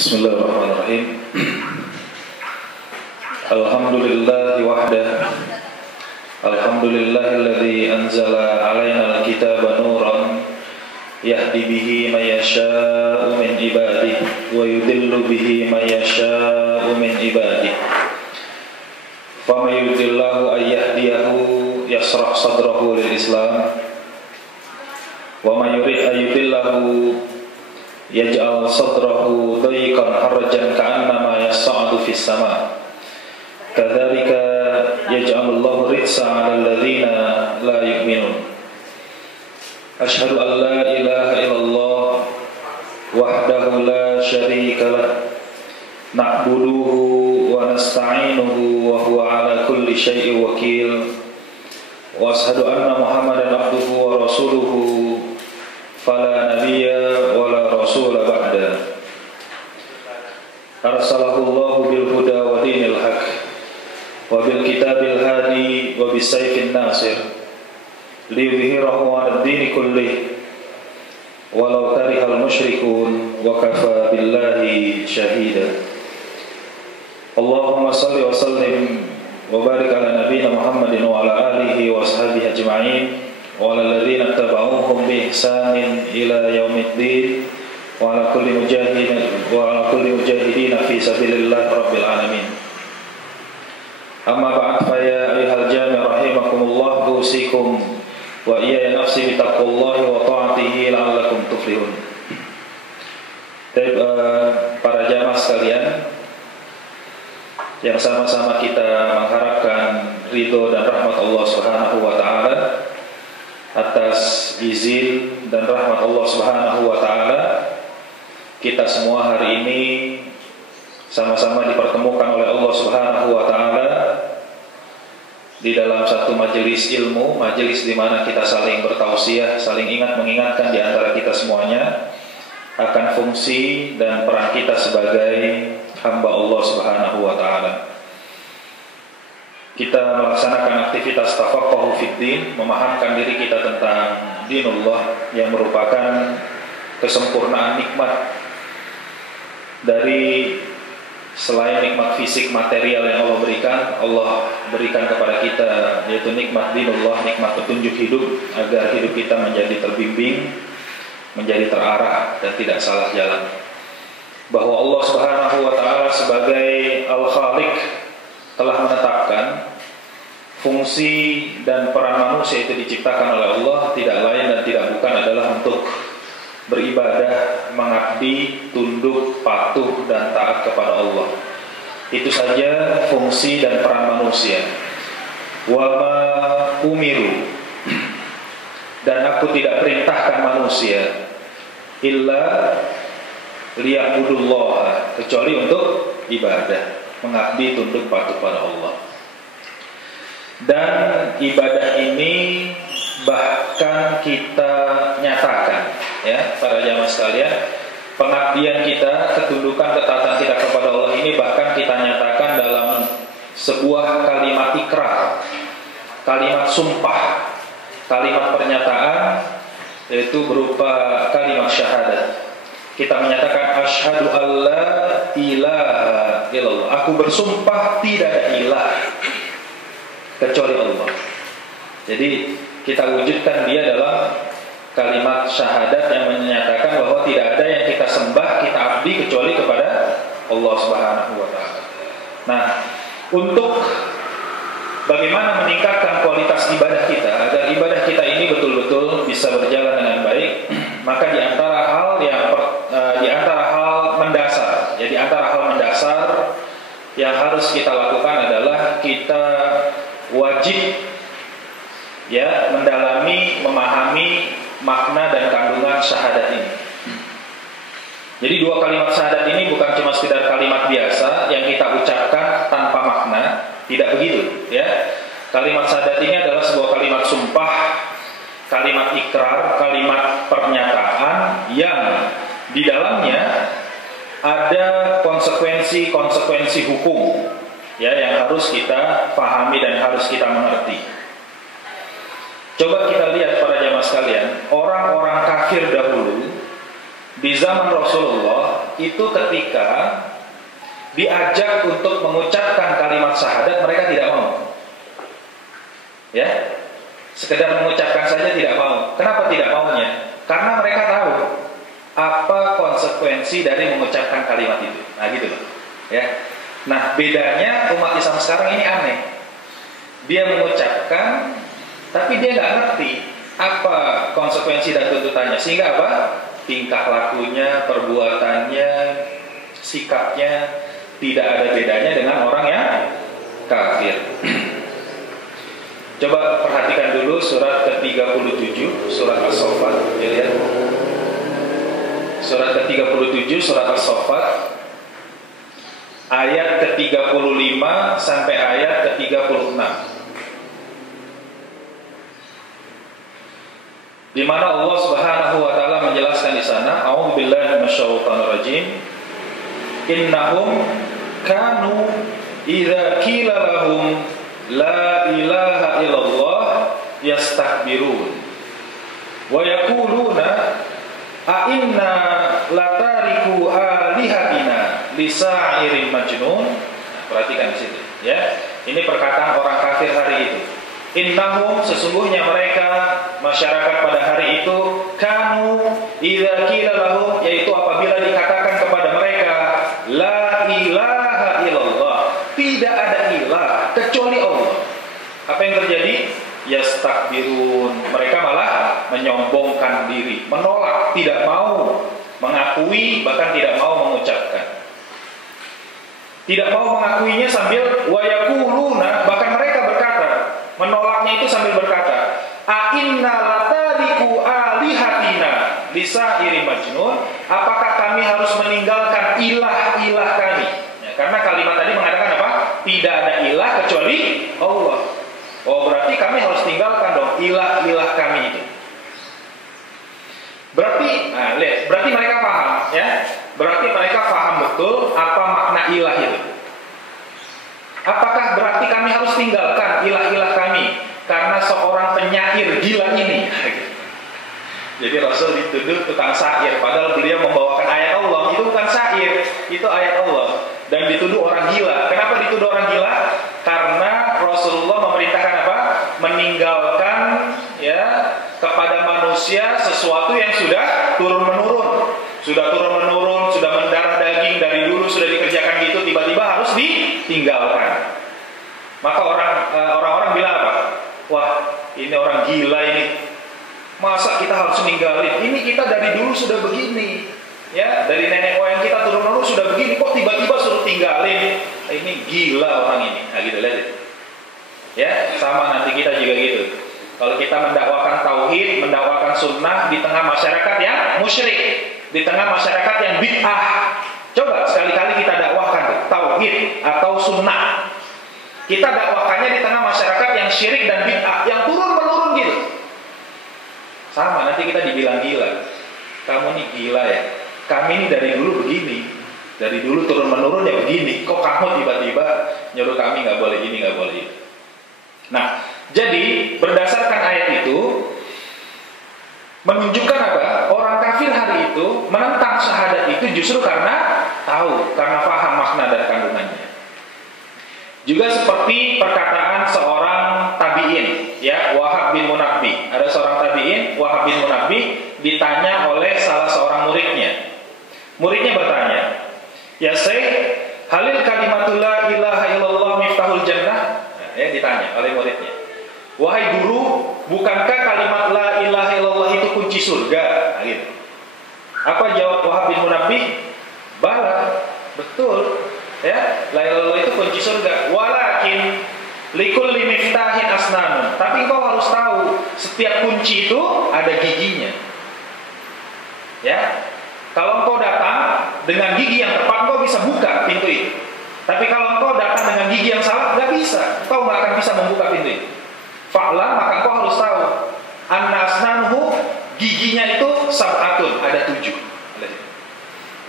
Bismillahirrahmanirrahim. Alhamdulillahi wahdah. Alhamdulillahilladzi anzala alaina al-kitaba nuran yahdi bihi man yasha'u min ibadihi wa yudillu bihi man yasha'u min ibadihi. Faman yuridillahu an yahdiyahu yashrah sadrahu lil Islam wa man yurid an yudillahu yaj'al sadrahu dayqan harajan ka'annama yas'adu fis sama'. Kadzalika yaj'alullahu ritsa 'alal ladzina la yu'minun. Asyhadu an la ilaha illallah wahdahu la syarika lah, na'buduhu wa nasta'inuhu wa huwa 'ala kulli syai'in wakil. Wa asyhadu anna Muhammadan abduhu wa rasuluhu fala nabiyya wala rasula ba'da. Arsalahu Allahu bil huda wa dinil haq wa bil kitabil hadi wa bis sayfin nasir liyudhhirahu 'ala ad-din kullih walau karihal musyrikun wa kafa billahi syahida. Allahumma shalli wa sallim wa barik ala nabiyyina Muhammadin wa ala alihi wa ashabihi ajma'in wa ala alladhina tabauhum bi ihsanin ila yaumiddin wa ala kulli mujahidin fi sabilillah rabbil alamin. Amma ba'd, fa ya ayyuhal jami' rahimakumullah, usikum wa iyaya nafsi bi taqwallahi wa ta'atihi la'allakum tuflihun. Para jamaah sekalian yang sama-sama kita mengharapkan ridho dan rahmat Allah Subhanahu wa taala, atas izin dan rahmat Allah Subhanahu wa taala kita semua hari ini sama-sama dipertemukan oleh Allah Subhanahu wa taala di dalam satu majelis ilmu, majelis di mana kita saling bertausiah, saling ingat mengingatkan di antara kita semuanya akan fungsi dan peran kita sebagai hamba Allah Subhanahu wa taala. Kita melaksanakan aktivitas tafaqquh fiddin, memahamkan diri kita tentang dinullah yang merupakan kesempurnaan nikmat dari selain nikmat fisik material yang Allah berikan kepada kita, yaitu nikmat dinullah, nikmat petunjuk hidup agar hidup kita menjadi terbimbing, menjadi terarah dan tidak salah jalan. Bahwa Allah Subhanahu wa taala sebagai Al-Khaliq telah menetapkan fungsi dan peran manusia itu diciptakan oleh Allah tidak lain dan tidak bukan adalah untuk beribadah, mengabdi, tunduk, patuh dan taat kepada Allah. Itu saja fungsi dan peran manusia. Wa ma umiru, dan aku tidak perintahkan manusia illa liya'budullah, kecuali untuk ibadah, mengabdi, tunduk, patuh pada Allah. Dan ibadah ini bahkan kita nyatakan, ya para jamaah sekalian, pengabdian kita, ketundukan, ketaatan kita kepada Allah ini bahkan kita nyatakan dalam sebuah kalimat ikrar, kalimat sumpah, kalimat pernyataan, yaitu berupa kalimat syahadat. Kita menyatakan asyhadu alla ilaha illallah, aku bersumpah tidak ada ilah kecuali Allah. Jadi kita wujudkan dia dalam kalimat syahadat yang menyatakan bahwa tidak ada yang kita sembah, kita abdi kecuali kepada Allah Subhanahu wa taala. Nah, untuk bagaimana meningkatkan kualitas ibadah kita agar ibadah kita ini betul-betul bisa berjalan dengan baik, maka di antara hal mendasar, ya, di antara hal mendasar yang harus kita lakukan adalah kita wajib, ya, mendalami, memahami makna dan kandungan syahadat ini. Jadi dua kalimat syahadat ini bukan cuma sekedar kalimat biasa yang kita ucapkan tanpa makna, tidak begitu, ya. Kalimat syahadat ini adalah sebuah kalimat sumpah, kalimat ikrar, kalimat pernyataan yang di dalamnya ada konsekuensi hukum, ya, yang harus kita pahami dan harus kita mengerti. Coba kita lihat para jamaah sekalian, orang-orang kafir dahulu di zaman Rasulullah itu ketika diajak untuk mengucapkan kalimat syahadat mereka tidak mau. Ya, sekedar mengucapkan saja tidak mau. Kenapa tidak maunya? Karena mereka tahu apa konsekuensi dari mengucapkan kalimat itu. Nah gitu loh. Ya. Nah bedanya umat Islam sekarang ini aneh. Dia mengucapkan, tapi dia nggak ngerti apa konsekuensi dan tuntutannya. Sehingga apa? Tingkah lakunya, perbuatannya, sikapnya tidak ada bedanya dengan orang yang kafir. Coba perhatikan dulu surat ke-37, surat As-Saffat, lihat. Surat ke-37, surat As-Saffat, ayat ke-35 sampai ayat ke-36. Di mana Allah Subhanahu wa taala menjelaskan di sana, a'udzubillahi minasyaitonir rajim. Innahum kanu idza qila lahum la ilaha illallah yastakbirun wa yaquluna a inna latariku alihatina lisairin majnun. Nah, perhatikan di situ ya. Ini perkataan orang kafir hari itu. Innahum, sesungguhnya mereka masyarakat pada hari itu, kanu idza qila lahum, yaitu apabila dikatakan kepada mereka la ilaha illallah, tidak ada ilah kecuali Allah, apa yang terjadi? Yastakbirun, mereka malah menyombongkan diri, menolak, tidak mau mengakui, bahkan tidak mau mengucapkan. Tidak mau mengakuinya sambil wayakuluna, bahkan mereka berkata, menolaknya itu sambil berkata, a inna latariku alihatina lisairi majnun, apakah kami harus meninggalkan ilah-ilah kami? Ya, karena kalimat tadi mengatakan apa? Tidak ada ilah kecuali Allah. Oh, berarti kami harus tinggalkan dong ilah-ilah kami itu. Berarti, nah, lihat, berarti mereka paham, ya? Berarti mereka paham betul apa makna ilah itu. Apakah berarti kami harus tinggalkan ilah-ilah kami karena seorang penyair gila ini? Jadi Rasul dituduh tukang syair, padahal beliau membawakan ayat Allah. Itu bukan syair, itu ayat Allah. Dan dituduh orang gila. Kenapa dituduh orang gila? Karena Rasulullah memerintahkan apa? Meninggalkan ya kepada manusia sesuatu yang sudah turun-menurun. Sudah turun-menurun, sudah mendarah daging, dari dulu sudah dikerjakan gitu, tiba-tiba harus ditinggalkan. Maka orang-orang bilang apa? Wah, ini orang gila ini. Masa kita harus ninggalin? Ini kita dari dulu sudah begini. Ya, dari nenek moyang kita turun-menurun sudah begini, kok tiba-tiba suruh tinggalin? Ini gila orang ini. Nah, gitu lihat. Ya, sama nanti kita juga gitu. Kalau kita mendakwakan tauhid, mendakwakan sunnah di tengah masyarakat yang musyrik, di tengah masyarakat yang bid'ah. Coba sekali-kali kita dakwahkan tauhid atau sunnah. Kita dakwahkannya di tengah masyarakat yang syirik dan bid'ah, yang turun-menurun gitu. Sama, nanti kita dibilang gila. Kamu nih gila ya. Kami ini dari dulu begini. Dari dulu turun-menurun ya begini. Kok kamu tiba-tiba nyuruh kami nggak boleh ini, nggak boleh itu. Nah, jadi berdasarkan ayat itu menunjukkan apa? Orang kafir hari itu menentang syahadat itu justru karena tahu, karena paham makna dan kandungannya. Juga seperti perkataan seorang tabi'in, ya, Wahab bin Munabbih. Ada seorang tabi'in, Wahab bin Munabbih, ditanya oleh salah seorang muridnya. Muridnya bertanya, "Ya Syekh, halil kalimatul la ilaha illallah miftahul jannah?" Nah, ya, ditanya oleh muridnya. "Wahai guru, bukankah kalimat la ilaha illallah itu kunci surga?" Nah, gitu. Apa jawab Wahab bin Munabbih? Bala, betul. Ya, la ilaha illallah itu kunci surga. Walakin likulli miftahin asnanun. Tapi kau harus tahu, setiap kunci itu ada giginya. Ya. Kalau engkau datang dengan gigi yang tepat, engkau bisa buka pintu itu. Tapi kalau engkau datang dengan gigi yang salah, nggak bisa. Engkau nggak akan bisa membuka pintu itu. Fa'lam, maka engkau harus tahu, anna asnanhu, giginya itu sab'atun, ada 7.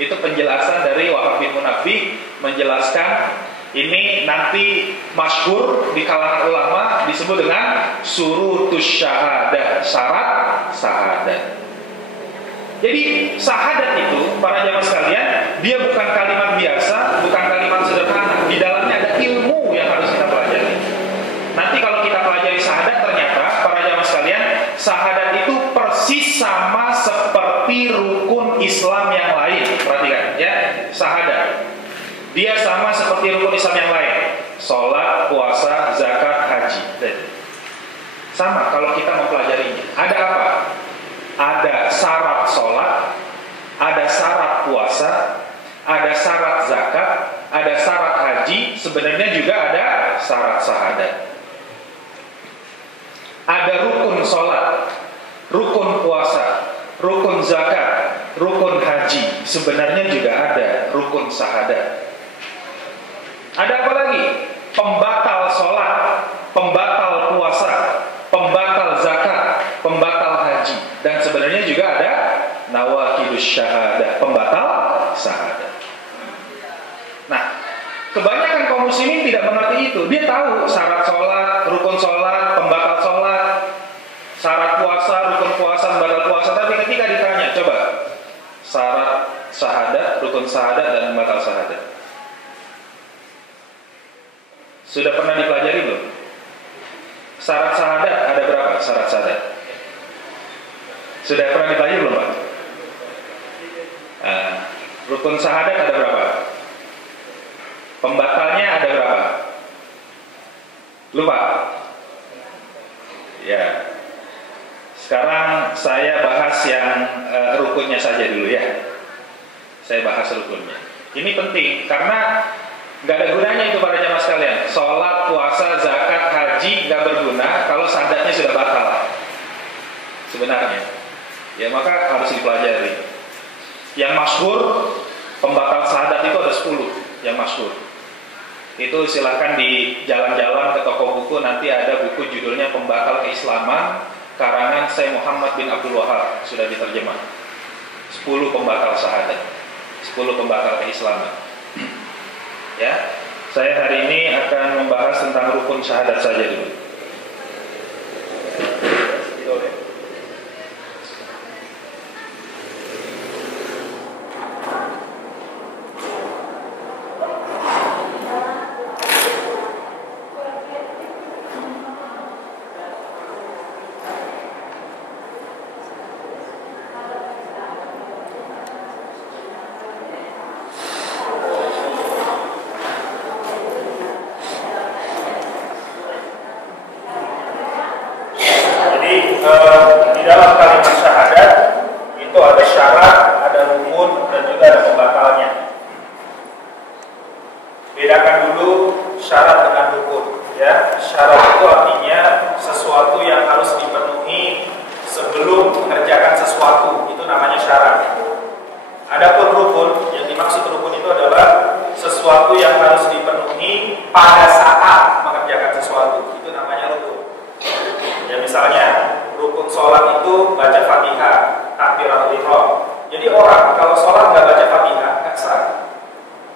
Itu penjelasan dari Wahab bin Munabbih, menjelaskan ini nanti masyhur di kalangan ulama disebut dengan surutus syahadah, syarat syahadat. Jadi syahadat itu, para jamaah sekalian, dia bukan kalimat biasa, bukan kalimat sederhana. Di dalamnya ada ilmu yang harus kita pelajari. Nanti kalau kita pelajari syahadat, ternyata para jamaah sekalian, syahadat itu persis sama seperti rukun Islam yang lain. Perhatikan ya, syahadat dia sama seperti rukun Islam yang lain. Sholat, puasa, zakat, haji. Sama kalau kita mempelajarinya. Ada apa? Ada syarat sholat, ada syarat puasa, ada syarat zakat, ada syarat haji. Sebenarnya juga ada syarat syahadat. Ada rukun sholat, rukun puasa, rukun zakat, rukun haji. Sebenarnya juga ada rukun syahadat. Ada apa lagi? Pembatal sholat, pembatal puasa, pembatal zakat, pembatal haji. Dan sebenarnya juga ada nawaqidus syahadah, pembatal syahadat. Nah, kebanyakan kaum muslimin tidak mengerti itu. Dia tahu syarat sholat, rukun sholat, pembatal sholat, syarat puasa, rukun puasa, pembatal puasa. Tapi ketika ditanya, coba syarat syahadat, rukun syahadat, dan pembatal syahadat, sudah pernah dipelajari belum? Syarat syahadat ada berapa? Syarat syahadat sudah pernah dipelajari belum, Pak? Rukun syahadat ada berapa? Pembatalnya ada berapa? Lupa? Ya. Sekarang saya bahas yang rukunnya saja dulu ya. Saya bahas rukunnya. Ini penting karena nggak ada gunanya itu para jamaah sekalian. Sholat, puasa, zakat, haji nggak berguna kalau syahadatnya sudah batal. Sebenarnya, ya maka harus dipelajari. Yang masyhur pembatal syahadat itu ada 10 yang masyhur. Itu silahkan di jalan-jalan ke toko buku, nanti ada buku judulnya Pembatal Keislaman karangan Syekh Muhammad bin Abdul Wahab, sudah diterjemah. 10 pembatal syahadat, 10 pembatal keislaman. Ya, saya hari ini akan membahas tentang rukun syahadat saja dulu. Di dalam kalimat syahadat itu ada syarat, ada rukun, dan juga ada pembatalnya. Bedakan dulu syarat dengan rukun. Ya, syarat itu artinya sesuatu yang harus dipenuhi sebelum mengerjakan sesuatu, itu namanya syarat. Adapun rukun, yang dimaksud rukun itu adalah sesuatu yang harus dipenuhi pada saat mengerjakan sesuatu, itu namanya rukun. Ya, misalnya rukun sholat itu baca Fatihah, takbiratul ihram. Jadi orang kalau sholat nggak baca Fatihah nggak sah.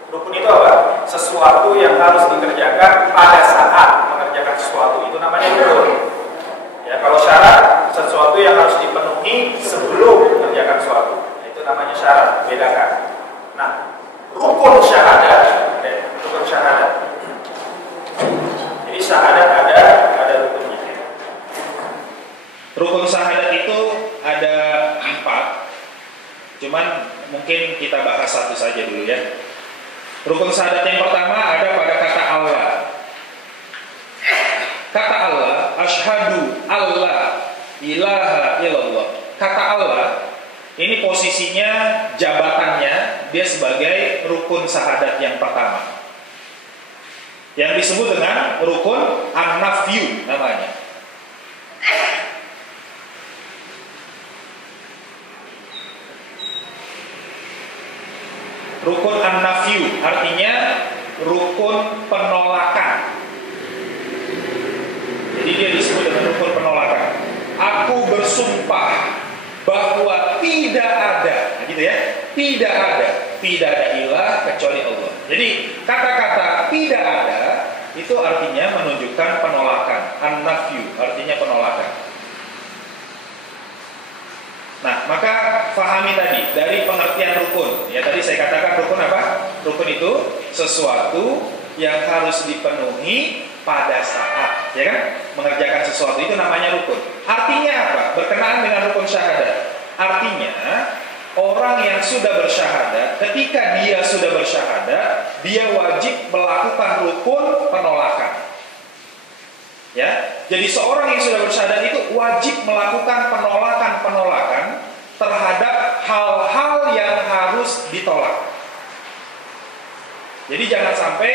Rukun itu apa? Sesuatu yang harus dikerjakan pada saat mengerjakan sesuatu, itu namanya rukun. Ya, kalau syarat sesuatu yang harus dipenuhi sebelum mengerjakan sesuatu, itu namanya syarat. Bedakan. Nah, rukun syahadat, rukun syahadat. Jadi syahadat ada rukunnya. Rukun syahadat itu ada 4. Cuman mungkin kita bahas satu saja dulu ya. Rukun syahadat yang pertama ada pada kata Allah. Kata Allah, asyhadu alla ilaha illallah. Kata Allah, ini posisinya, jabatannya, dia sebagai rukun syahadat yang pertama, yang disebut dengan rukun an-nafyu namanya. Rukun an-nafyu artinya rukun penolakan. Jadi dia disebut dengan rukun penolakan. Aku bersumpah bahwa tidak ada, nah gitu ya, tidak ada ilah kecuali Allah. Jadi kata-kata tidak ada itu artinya menunjukkan penolakan. An-nafyu artinya penolakan. Nah, maka fahami tadi dari pengertian rukun. Ya, tadi saya katakan rukun Rukun itu sesuatu yang harus dipenuhi pada saat, ya kan? Mengerjakan sesuatu itu namanya rukun. Artinya apa? Berkenaan dengan rukun syahadat. Artinya orang yang sudah bersyahadat, ketika dia sudah bersyahadat, dia wajib melakukan rukun penolakan. Ya, jadi seorang yang sudah bersyahadat itu wajib melakukan penolakan-penolakan terhadap hal-hal yang harus ditolak. Jadi jangan sampai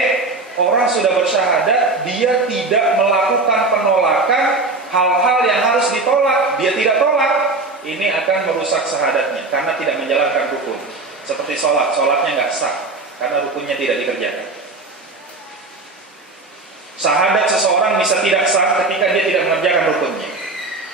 orang sudah bersyahadat, dia tidak melakukan penolakan hal-hal yang harus ditolak, dia tidak tolak. Ini akan merusak syahadatnya karena tidak menjalankan rukun. Seperti sholatnya nggak sah karena rukunnya tidak dikerjakan. Syahadat seseorang bisa tidak sah ketika dia tidak mengerjakan rukunnya.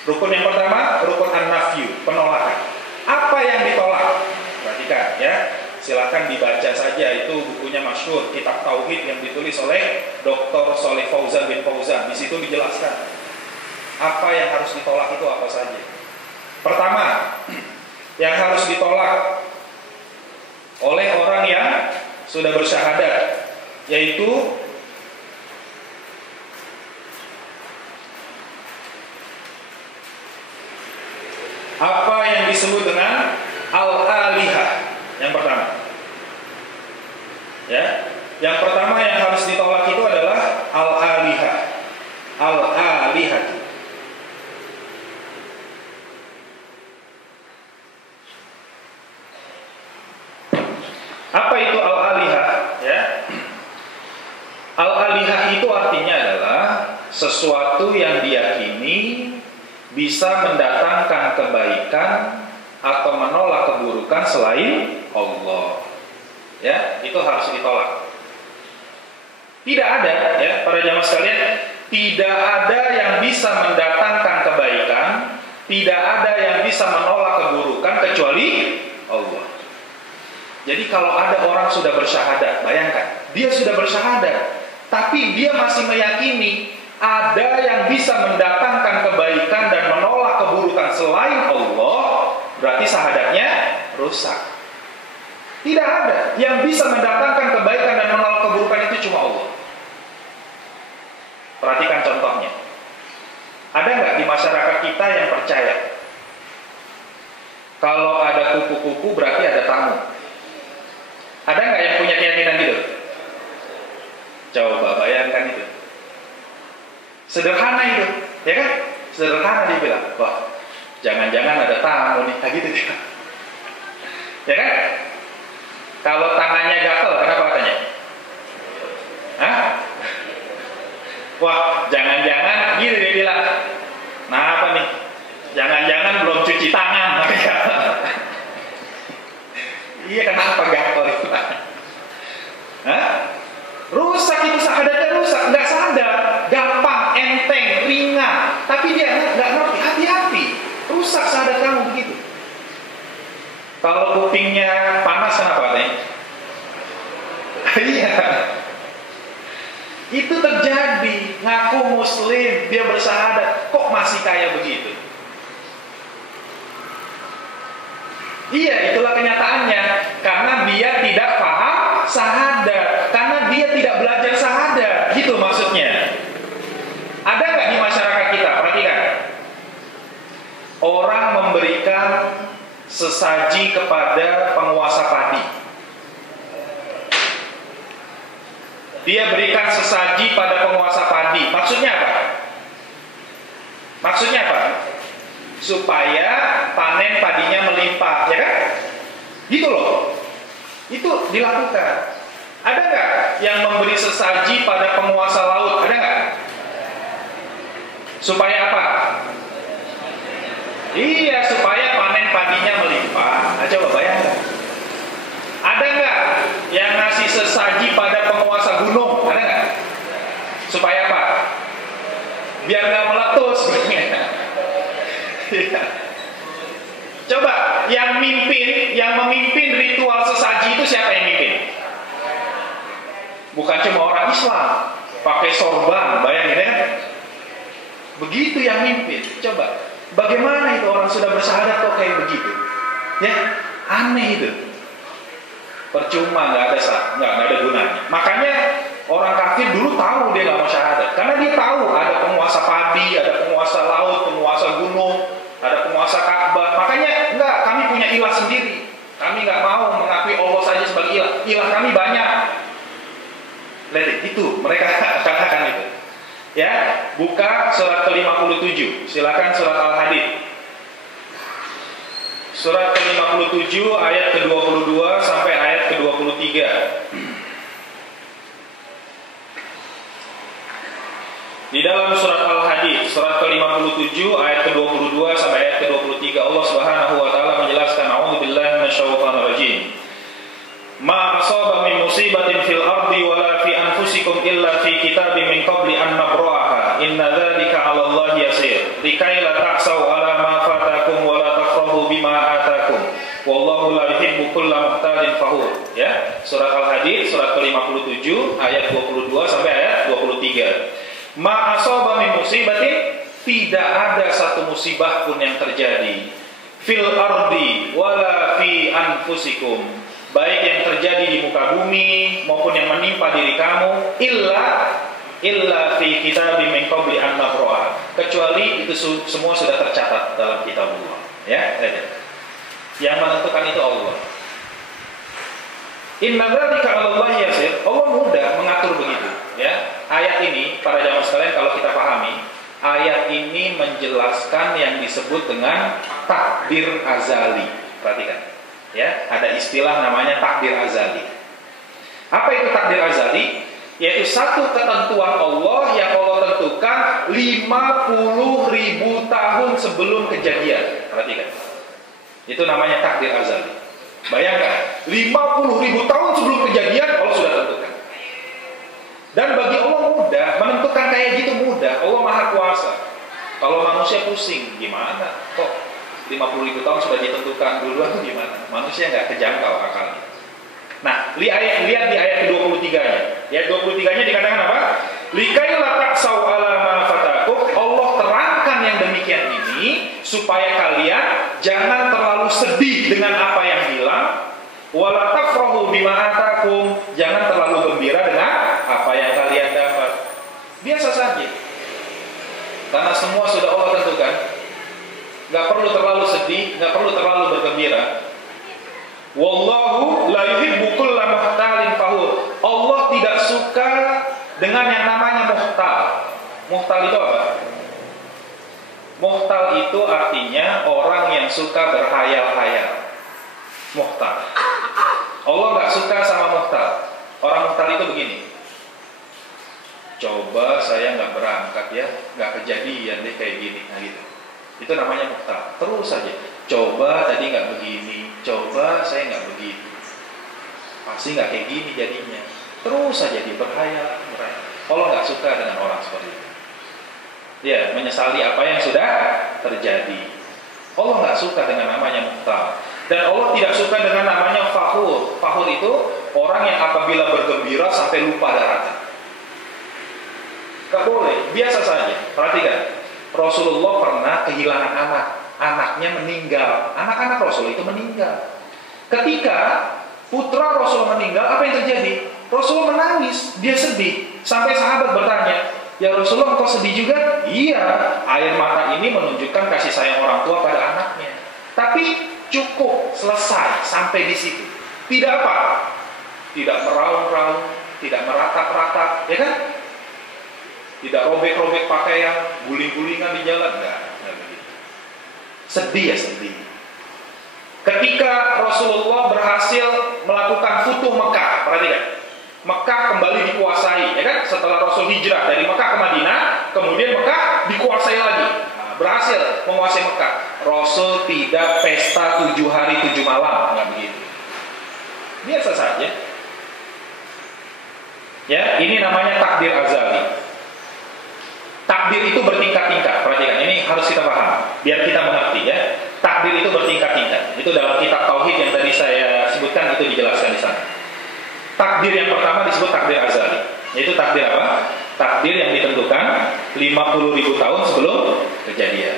Rukun yang pertama, rukun an-nafyu, penolakan. Apa yang ditolak? Perhatikan ya. Silakan dibaca saja, itu bukunya masyhur, kitab tauhid yang ditulis oleh Dr. Shalih Fauzan bin Fauzan. Di situ dijelaskan apa yang harus ditolak itu apa saja. Pertama, yang harus ditolak oleh orang yang sudah bersyahadat, yaitu apa yang disebut dengan al-alihah. Yang pertama, ya, yang pertama yang harus ditolak itu adalah al-alihah, al-alihah. Apa itu al-alihah? Ya, al-alihah itu artinya adalah sesuatu yang diyakini bisa mendatangkan kebaikan atau menolak keburukan selain Allah. Ya, itu harus ditolak. Tidak ada, ya, para jamaah sekalian, tidak ada yang bisa mendatangkan kebaikan, tidak ada yang bisa menolak keburukan kecuali Allah. Jadi kalau ada orang sudah bersyahadat, bayangkan, dia sudah bersyahadat, tapi dia masih meyakini ada yang bisa mendatangkan kebaikan dan menolak keburukan selain Allah, berarti syahadatnya rusak. Tidak ada yang bisa mendatangkan kebaikan dan menolak keburukan, itu cuma Allah. Perhatikan contohnya. Ada nggak di masyarakat kita yang percaya kalau ada kupu-kupu berarti ada tamu? Ada nggak yang punya keyakinan gitu? Coba bayangkan itu. Sederhana itu, ya kan? Sederhana dibilang, wah, jangan-jangan ada tamu nih, gitu dia. Ya kan? Kalau tangannya gatel, kenapa katanya? Hah? Wah, jangan-jangan, gitu dia bilang. Nah, apa nih? Jangan-jangan belum cuci tangan. Iya, kenapa gatel itu? Hah? Rusak itu, syahadatnya rusak, nggak sadar, gampang, enteng, ringan, tapi dia nggak ngerti, hati-hati, rusak syahadat kamu begitu. Kalau kupingnya panas kenapa katanya? Iya, itu terjadi, ngaku muslim, dia bersyahadat, kok masih kayak begitu? Iya, itulah kenyataannya, karena dia tidak paham syahadat, karena dia tidak belajar syahadat, gitu maksudnya. Ada nggak di masyarakat kita? Perhatikan, orang memberikan sesaji kepada penguasa padi. Dia berikan sesaji pada penguasa padi. Maksudnya apa? Maksudnya apa? Supaya panen padinya melimpah, ya kan? Gitu loh. Itu dilakukan. Ada nggak yang memberi sesaji pada penguasa laut? Ada nggak? Supaya apa? Iya, supaya panen padinya melimpah. Nah, coba bayangkan. Ada nggak yang ngasih sesaji pada penguasa gunung? Ada nggak? Supaya apa? Biar nggak meletus. Coba, yang memimpin ritual sesaji itu siapa yang mimpin? Bukan cuma orang Islam, pakai sorban, bayangin ya. Begitu yang mimpin. Coba, bagaimana itu orang sudah bersyahadat kok kayak begitu? Ya, aneh itu. percuma, nggak ada gunanya. Makanya orang kafir dulu tahu dia nggak mau syahadat, karena dia tahu ada penguasa padi, ada penguasa laut, penguasa gunung, ada penguasa Ka'bah. Makanya enggak, kami punya ilah sendiri. Kami nggak mau mengakui Allah saja sebagai ilah. Ilah kami banyak. Lihat itu, mereka katakan itu. Ya, buka surat ke-57. Silakan surat Al-Hadid. Surat ke-57 ayat ke-22 sampai ayat ke-23. Di dalam surat Al-Hadid, surat ke-57 ayat ke-22 sampai ayat ke-23, Allah Subhanahu wa taala menjelaskan, a'udzubillahi minasyaitonir rajim. Ma asaba min musibatin fil ardi wala fi anfusikum illa fi kitabim min qabli an nabra'aha. Inna dzalika 'ala Allahi yasir. Likai la ta'sau 'ala ma fatakum wa la tafrahu bima atakum. Wallahu la yuhibbu kulla mukhtalin fakhur. Ya, surat Al-Hadid surat ke-57 ayat 22 sampai ayat 23. Ma asaba min musibatin, tidak ada satu musibah pun yang terjadi fil ardi wala fi anfusikum, baik yang terjadi di muka bumi maupun yang menimpa diri kamu, illa fi kitabim min qabli an nabra'ah, kecuali itu semua sudah tercatat dalam kitabullah. Ya, yang menentukan itu Allah. Inna dzalika 'ala Allahi yasir. Allah mudah mengatur begitu, ya. Ayat ini para jamaah sekalian, kalau kita pahami, ayat ini menjelaskan yang disebut dengan takdir azali. Perhatikan, ya, ada istilah namanya takdir azali. Apa itu takdir azali? Yaitu satu ketentuan Allah yang Allah tentukan 50.000 tahun sebelum kejadian. Perhatikan, itu namanya takdir azali. Bayangkan, 50.000 tahun sebelum kejadian Allah sudah tentukan. Dan bagi Allah mudah, menentukan kayak gitu mudah. Allah Maha Kuasa. Kalau manusia pusing, gimana? Kok 50.000 tahun sudah ditentukan, duluan tuh gimana? Manusia nggak kejangkau akalnya. Nah, lihat di ayat ke-23-nya. Ayat 23-nya dikatakan apa? Likai la ta'sau 'ala ma fatakum. Allah terangkan yang demikian ini supaya kalian jangan terlalu sedih dengan apa yang hilang, wala tafrahu bima atakum, jangan terlalu gembira dengan apa yang kalian dapat. Biasa saja, karena semua sudah Allah tentukan. Gak perlu terlalu sedih, gak perlu terlalu bergembira. Wallahu la yuhibbu kulla mukhtalin fakhur. Allah tidak suka dengan yang namanya mukhtal. Mukhtal itu apa? Mukhtal itu artinya orang yang suka berhayal-hayal. Mukhtal. Allah nggak suka sama mukhtal. Orang mukhtal itu begini. Coba saya nggak berangkat ya, nggak kejadian deh kayak gini, nah gitu. Itu namanya mukhtal. Terus saja. Coba tadi nggak begini, coba saya nggak begitu, pasti nggak kayak gini jadinya. Terus saja dia berhayal. Allah nggak suka dengan orang seperti itu. Dia menyesali apa yang sudah terjadi. Allah nggak suka dengan namanya mukhtal. Dan Allah tidak suka dengan namanya fakhur. Fakhur itu orang yang apabila bergembira sampai lupa daratan. Gak boleh, biasa saja. Perhatikan, Rasulullah pernah kehilangan anak. Anaknya meninggal. Anak-anak Rasul itu meninggal. Ketika putra Rasul meninggal, apa yang terjadi? Rasul menangis, dia sedih. Sampai sahabat bertanya, ya Rasulullah, engkau sedih juga? Iya, air mata ini menunjukkan kasih sayang orang tua pada anaknya. Tapi cukup, selesai, sampai di situ. Tidak apa? Tidak meraung-raung, tidak meratap-ratap, ya kan? Tidak robek-robek pakaian, guling-gulingan di jalan, enggak begitu. Sedih ya sedih. Ketika Rasulullah berhasil melakukan futuh Mekah, perhatikan, Mekah kembali dikuasai, ya kan? Setelah Rasul hijrah dari Mekah ke Madinah, kemudian Mekah dikuasai lagi. Nah, berhasil menguasai Mekah. Rasul tidak pesta 7 hari 7 malam, nggak begitu. Biasa saja. Ya, ini namanya takdir azali. Takdir itu bertingkat-tingkat. Perhatikan, ini harus kita paham biar kita mengerti ya. Takdir itu bertingkat-tingkat. Itu dalam kitab tauhid yang tadi saya sebutkan itu dijelaskan di sana. Takdir yang pertama disebut takdir azali. Yaitu takdir apa? Takdir yang ditentukan 50.000 tahun sebelum kejadian.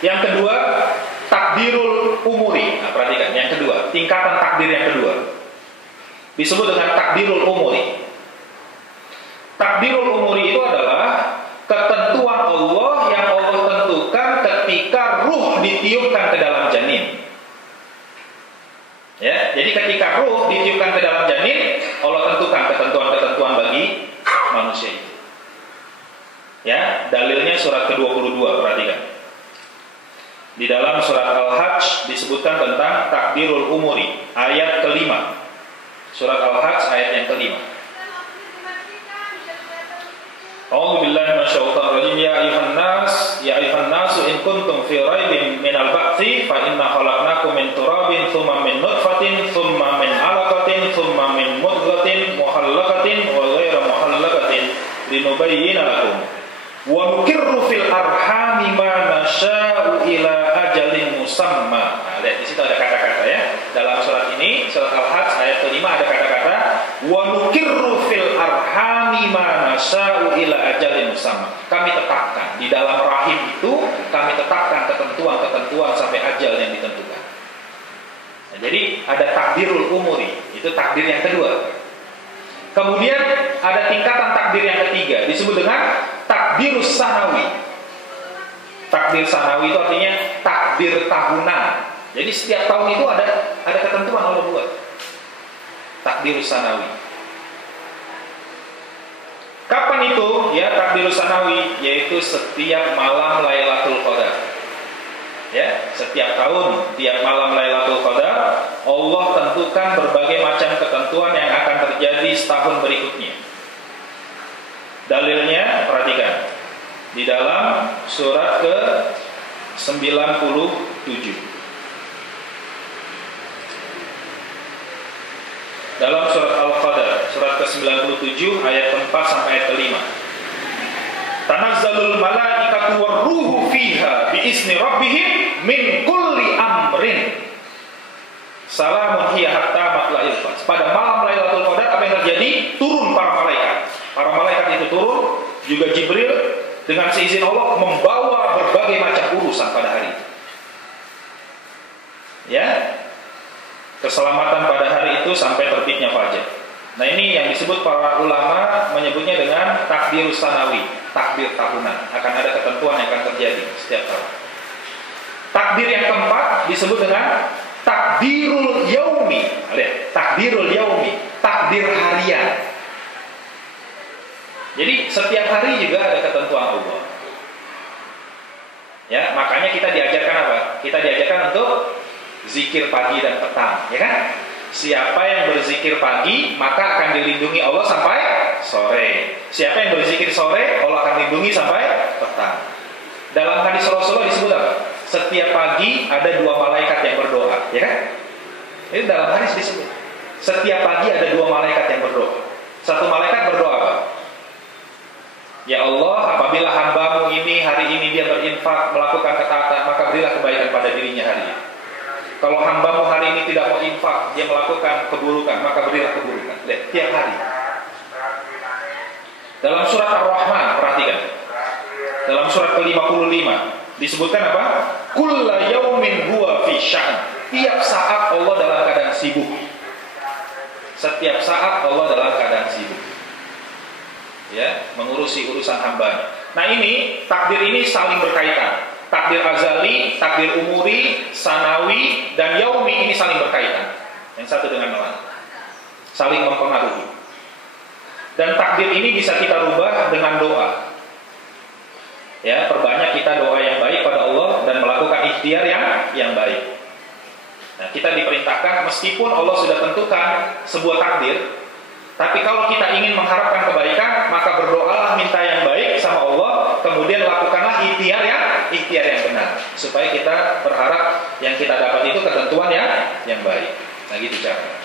Yang kedua, takdirul umuri. Nah, perhatikan yang kedua, tingkatan takdir yang kedua disebut dengan takdirul umuri. Takdirul umuri itu adalah ketentuan Allah yang Allah tentukan ketika ruh ditiupkan ke dalam janin. Ya, jadi ketika ruh ditiupkan ke dalam janin, Allah tentukan ketentuan-ketentuan bagi manusia itu. Ya, dalilnya surat ke-22, perhatikan. Di dalam surat Al-Hajj disebutkan tentang takdirul umuri, ayat ke-5. Surat Al-Hajj ayat yang ke-5. A'udzu billahi minasyaitonir rajim. Ya ayuhan nas in kuntum fi raibin minal ba'tsi fa inna khalaqnakum min turabin tsumma min nutfatin tsumma min 'alaqatin tsumma min mudghatin muhallaqatin wa ghairu muhallaqatin linubayyana lakum wa nukirru fil arhami ma nasya'u ila ajalin musamma. Nah, lihat di situ ada kata-kata ya. Dalam surat ini, surat Al-Hajj ayat ke-5 ada kata-kata wa nukirru fil arhami ma nasya'u ila ajalin musamma. Kami tetapkan di dalam rahim itu, kami tetapkan ketentuan-ketentuan sampai ajal yang ditentukan. Nah, jadi ada takdirul umuri, itu takdir yang kedua. Kemudian ada tingkatan takdir yang ketiga, disebut dengan takdirus sanawi. Takdir sanawi itu artinya takdir tahunan. Jadi setiap tahun itu ada ketentuan Allah buat. Takdirus sanawi. Kapan itu? Ya, takdirus sanawi yaitu setiap malam Lailatul Qadar. Ya, setiap tahun, tiap malam Lailatul Qadar, Allah tentukan berbagai macam ketentuan yang akan terjadi setahun berikutnya. Dalilnya, perhatikan. Di dalam surat ke-97. Dalam surat Al-Qadar, surat ke-97 ayat 4 sampai ayat ke-5. Tanazzalul malaikatu warruhu fiha biizni rabbihim min kulli amrin. Salamun hiya hatta matla'il fajr. Pada malam Lailatul Qadar apa yang terjadi? Turun para malaikat. Para malaikat itu turun, juga Jibril dengan seizin Allah membawa berbagai macam urusan pada hari itu. Ya. Keselamatan pada hari itu sampai terbitnya fajar. Nah, ini yang disebut para ulama menyebutnya dengan takdirus sanawi, takdir tahunan. Akan ada ketentuan yang akan terjadi setiap tahun. Takdir yang keempat disebut dengan takdirul yaumi. Lihat, takdirul yaumi, takdir harian. Jadi setiap hari juga ada ketentuan Allah. Ya, makanya kita diajarkan apa? Kita diajarkan untuk zikir pagi dan petang, ya kan? Siapa yang berzikir pagi maka akan dilindungi Allah sampai sore. Siapa yang berzikir sore, Allah akan lindungi sampai petang. Dalam hadis Rasulullah disebut apa? Setiap pagi ada 2 malaikat yang berdoa, ya kan? Ini dalam hadis disebut. Setiap pagi ada 2 malaikat yang berdoa. Satu malaikat berdoa apa? Ya Allah, apabila hambamu ini hari ini dia berinfak, melakukan ketaatan, maka berilah kebaikan pada dirinya hari ini. Kalau hambamu hari ini tidak mau infak, dia melakukan keburukan, maka berilah keburukan. Lihat, tiap hari. Dalam surat Ar-Rahman, perhatikan. Dalam surat ke-55 disebutkan apa? Kulla yaumin huwa fi sya'an. Tiap saat Allah dalam keadaan sibuk. Setiap saat Allah dalam keadaan sibuk. Ya, mengurusi urusan hambanya. Nah, ini takdir ini saling berkaitan. Takdir azali, takdir umuri, sanawi, dan yaumi ini saling berkaitan. Yang satu dengan lain. Saling mempengaruhi. Dan takdir ini bisa kita rubah dengan doa. Ya, perbanyak kita doa yang baik pada Allah dan melakukan ikhtiar yang baik. Nah, kita diperintahkan meskipun Allah sudah tentukan sebuah takdir, tapi kalau kita ingin mengharapkan kebaikan, maka berdoalah minta yang baik sama Allah, kemudian lakukanlah ikhtiar yang benar, supaya kita berharap yang kita dapat itu ketentuan yang baik. Nah, gitu caranya.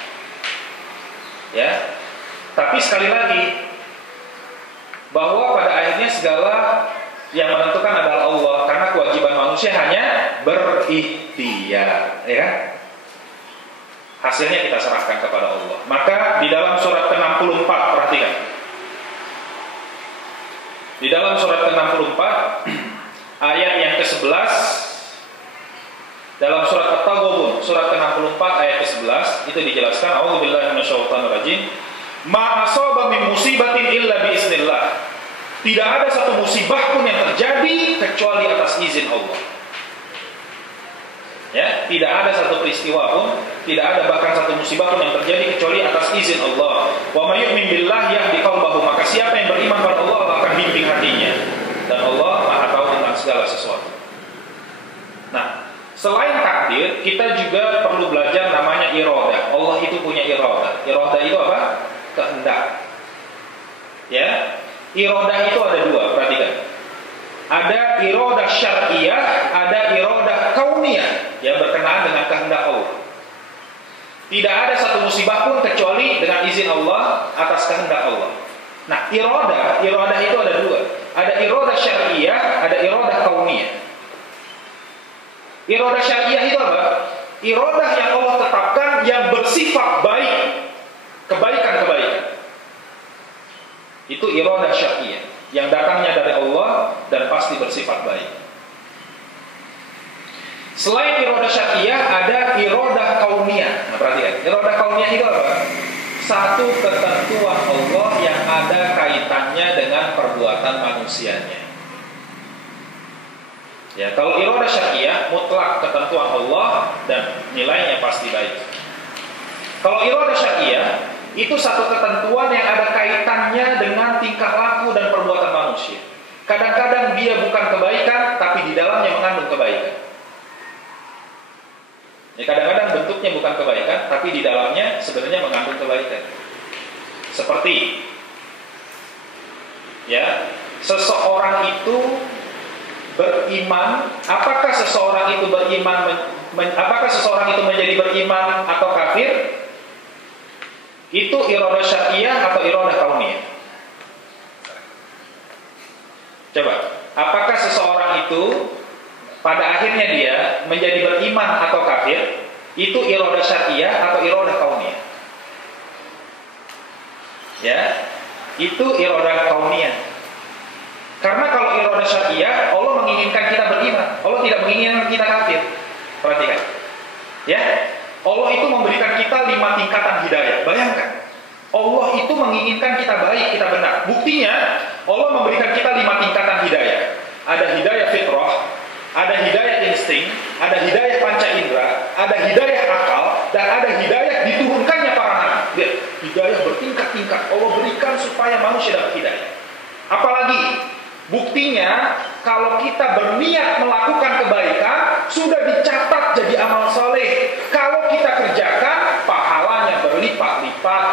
Ya. Tapi sekali lagi, bahwa pada akhirnya segala yang menentukan adalah Allah, karena kewajiban manusia hanya berikhtiar, ya kan? Hasilnya kita serahkan kepada Allah. Maka di dalam surat ke-64, perhatikan. Di dalam surat ke-64 ayat yang ke-11 Dalam surat At-Taghabun, surat ke-64 ayat ke-11 itu dijelaskan, a'udzubillahi minasyaitonirrajim, ma asaba min musibatin illa biiznillah. Tidak ada satu musibah pun yang terjadi kecuali atas izin Allah. Ya, tidak ada satu peristiwa pun, tidak ada bahkan satu musibah pun yang terjadi kecuali atas izin Allah. Wa may yu'min billahi yahdi qalbahu. Maka siapa yang beriman pada Allah, Allah akan bimbing hatinya. Dan Allah Maha tahu tentang segala sesuatu. Nah, selain takdir, kita juga perlu belajar namanya iradah. Allah itu punya iradah. Iradah itu apa? Kehendak. Ya, iradah itu ada dua, perhatikan. Ada iradah syar'iyah, ada iradah kauniyah yang berkenaan dengan kehendak Allah. Tidak ada satu musibah pun kecuali dengan izin Allah atas kehendak Allah. Nah, iradah itu ada dua. Ada iradah syar'iyah, ada iradah kauniyah. Iradah syar'iyah itu apa? Iradah yang Allah tetapkan yang bersifat baik, kebaikan-kebaikan. Itu iradah syar'iyah yang datangnya dari Allah dan pasti bersifat baik. Selain iradah syar'iyah ada iradah kauniyah. Nah, perhatikan, iradah kauniyah itu apa? Satu ketentuan Allah yang ada kaitannya dengan perbuatan manusianya. Ya, kalau iradah syar'iyah mutlak ketentuan Allah dan nilainya pasti baik. Kalau iradah syar'iyah itu satu ketentuan yang ada kaitannya dengan tingkah laku dan perbuatan manusia. Kadang-kadang dia bukan kebaikan, tapi di dalamnya mengandung kebaikan. Ya, kadang-kadang bentuknya bukan kebaikan, tapi di dalamnya sebenarnya mengandung kebaikan. Seperti, ya, seseorang itu beriman. Apakah seseorang itu beriman? Apakah seseorang itu menjadi beriman atau kafir? Itu iradah syar'iyah atau iradah kauniyah? Coba, apakah seseorang itu pada akhirnya dia menjadi beriman atau kafir? Itu iradah syar'iyah atau iradah kauniyah? Ya, itu iradah kauniyah. Karena kalau iradah syar'iyah, Allah menginginkan kita beriman, Allah tidak menginginkan kita kafir. Perhatikan, ya. Allah itu memberikan kita 5 tingkatan hidayah. Bayangkan, Allah itu menginginkan kita baik, kita benar. Buktinya, Allah memberikan kita 5 tingkatan hidayah. Ada hidayah fitrah, ada hidayah insting, ada hidayah panca indera, ada hidayah akal, dan ada hidayah diturunkannya para nabi. Lihat, hidayah bertingkat-tingkat Allah berikan supaya manusia dapat hidayah. Apalagi, buktinya kalau kita berniat melakukan kebaikan sudah dicatat jadi amal soleh. Kalau kita kerjakan pahalanya berlipat-lipat.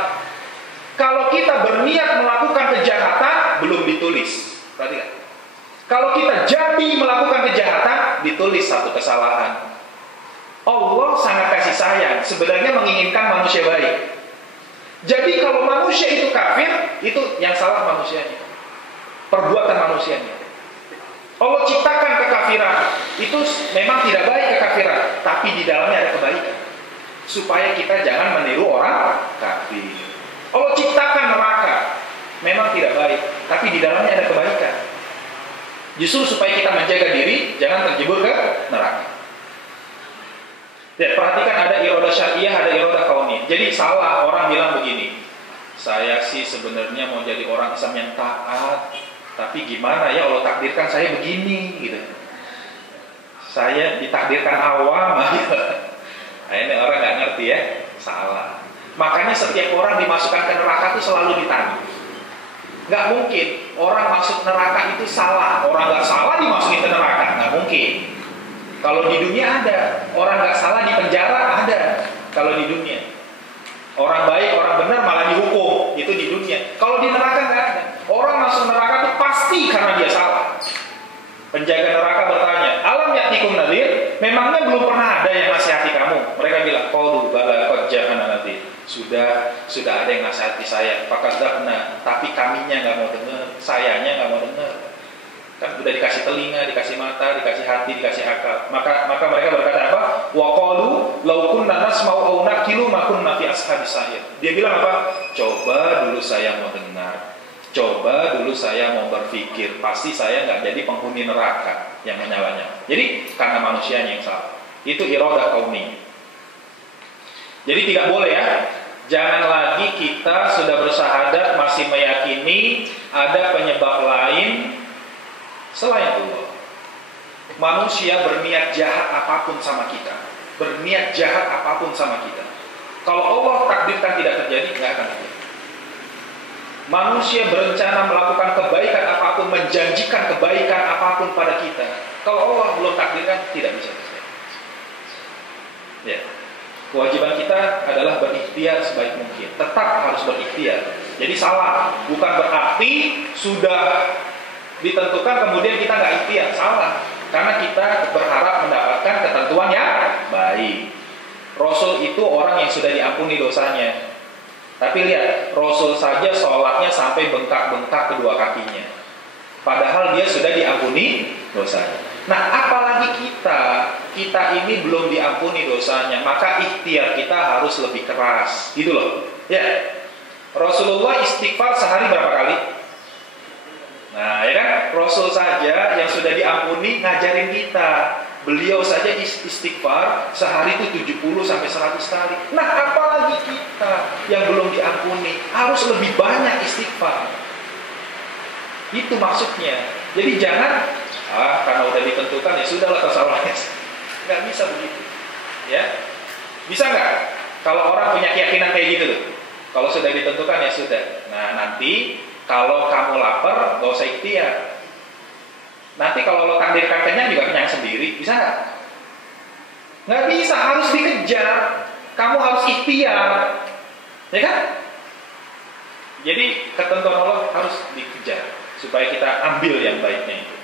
Kalau kita berniat melakukan kejahatan belum ditulis. Perhatikan. Kalau kita jadi melakukan kejahatan ditulis satu kesalahan. Allah sangat kasih sayang, sebenarnya menginginkan manusia baik. Jadi kalau manusia itu kafir, itu yang salah manusianya, perbuatan manusianya. Allah ciptakan kekafiran, itu memang tidak baik kekafiran, tapi di dalamnya ada kebaikan, supaya kita jangan meniru orang kafir. Allah ciptakan neraka, memang tidak baik, tapi di dalamnya ada kebaikan, justru supaya kita menjaga diri, jangan terjebur ke neraka. Dan perhatikan, ada iradah syar'iyah, ada iradah kauniyah. Jadi salah orang bilang begini, saya sih sebenarnya mau jadi orang Islam yang taat, tapi gimana ya Allah takdirkan saya begini gitu. Saya ditakdirkan awam gitu. Nah, ini orang nggak ngerti ya, salah. Makanya setiap orang dimasukkan ke neraka itu selalu ditanya. Nggak mungkin orang masuk neraka itu salah, orang nggak salah dimasukin ke neraka, nggak mungkin. Kalau di dunia ada, orang nggak salah di penjara ada. Kalau di dunia, orang baik, orang benar malah dihukum, itu di dunia. Kalau di neraka nggak ada. Orang masuk neraka itu pasti karena dia salah. Penjaga neraka bertanya, alam ya'tikum nadhir? Memangnya belum pernah ada yang nasihati kamu? Mereka bilang, qalu bala qad ja'ana nadhir. Sudah ada yang nasihati saya. Fakadzabna, tapi kaminya nggak mau dengar, sayanya nggak mau dengar. Kan udah dikasih telinga, dikasih mata, dikasih hati, dikasih akal. Maka mereka berkata apa? Wa qalu law kunna nasma'u aw naqilu ma kunna fi ashabis sa'ir. Dia bilang apa? Coba dulu saya mau dengar. Coba dulu saya mau berpikir, pasti saya nggak jadi penghuni neraka yang menyala-nyala. Jadi karena manusianya yang salah. Itu iradah kauni. Jadi tidak boleh ya. Jangan lagi kita sudah bersyahadat masih meyakini ada penyebab lain selain Allah. Manusia berniat jahat apapun sama kita, berniat jahat apapun sama kita, kalau Allah takdirkan tidak terjadi, nggak akan terjadi. Manusia berencana melakukan kebaikan apapun, menjanjikan kebaikan apapun pada kita, kalau Allah belum takdirkan, tidak bisa terjadi. Ya. Kewajiban kita adalah berikhtiar sebaik mungkin. Tetap harus berikhtiar. Jadi salah, bukan berarti sudah ditentukan kemudian kita nggak ikhtiar. Salah, karena kita berharap mendapatkan ketentuan yang baik. Rasul itu orang yang sudah diampuni dosanya. Tapi lihat, Rasul saja sholatnya sampai bengkak-bengkak kedua kakinya, padahal dia sudah diampuni dosanya. Nah, apalagi kita ini belum diampuni dosanya, maka ikhtiar kita harus lebih keras, gitu loh. Ya, Rasulullah istighfar sehari berapa kali? Nah, ya kan, Rasul saja yang sudah diampuni ngajarin kita. Beliau saja istighfar sehari itu 70 sampai 100 kali. Nah, apalagi kita yang belum diampuni, harus lebih banyak istighfar. Itu maksudnya. Jadi jangan karena udah ditentukan ya sudahlah kesalahannya. Nggak bisa begitu. Ya. Bisa nggak? Kalau orang punya keyakinan kayak gitu tuh. Kalau sudah ditentukan ya sudah. Nah, nanti kalau kamu lapar, gak usah ikhtiar. Nanti kalau lo takdirkan kenyang juga kenyang sendiri. Bisa nggak? Nggak bisa, harus dikejar. Kamu harus ikhtiar. Ya kan? Jadi ketentuan Allah harus dikejar supaya kita ambil yang baiknya itu.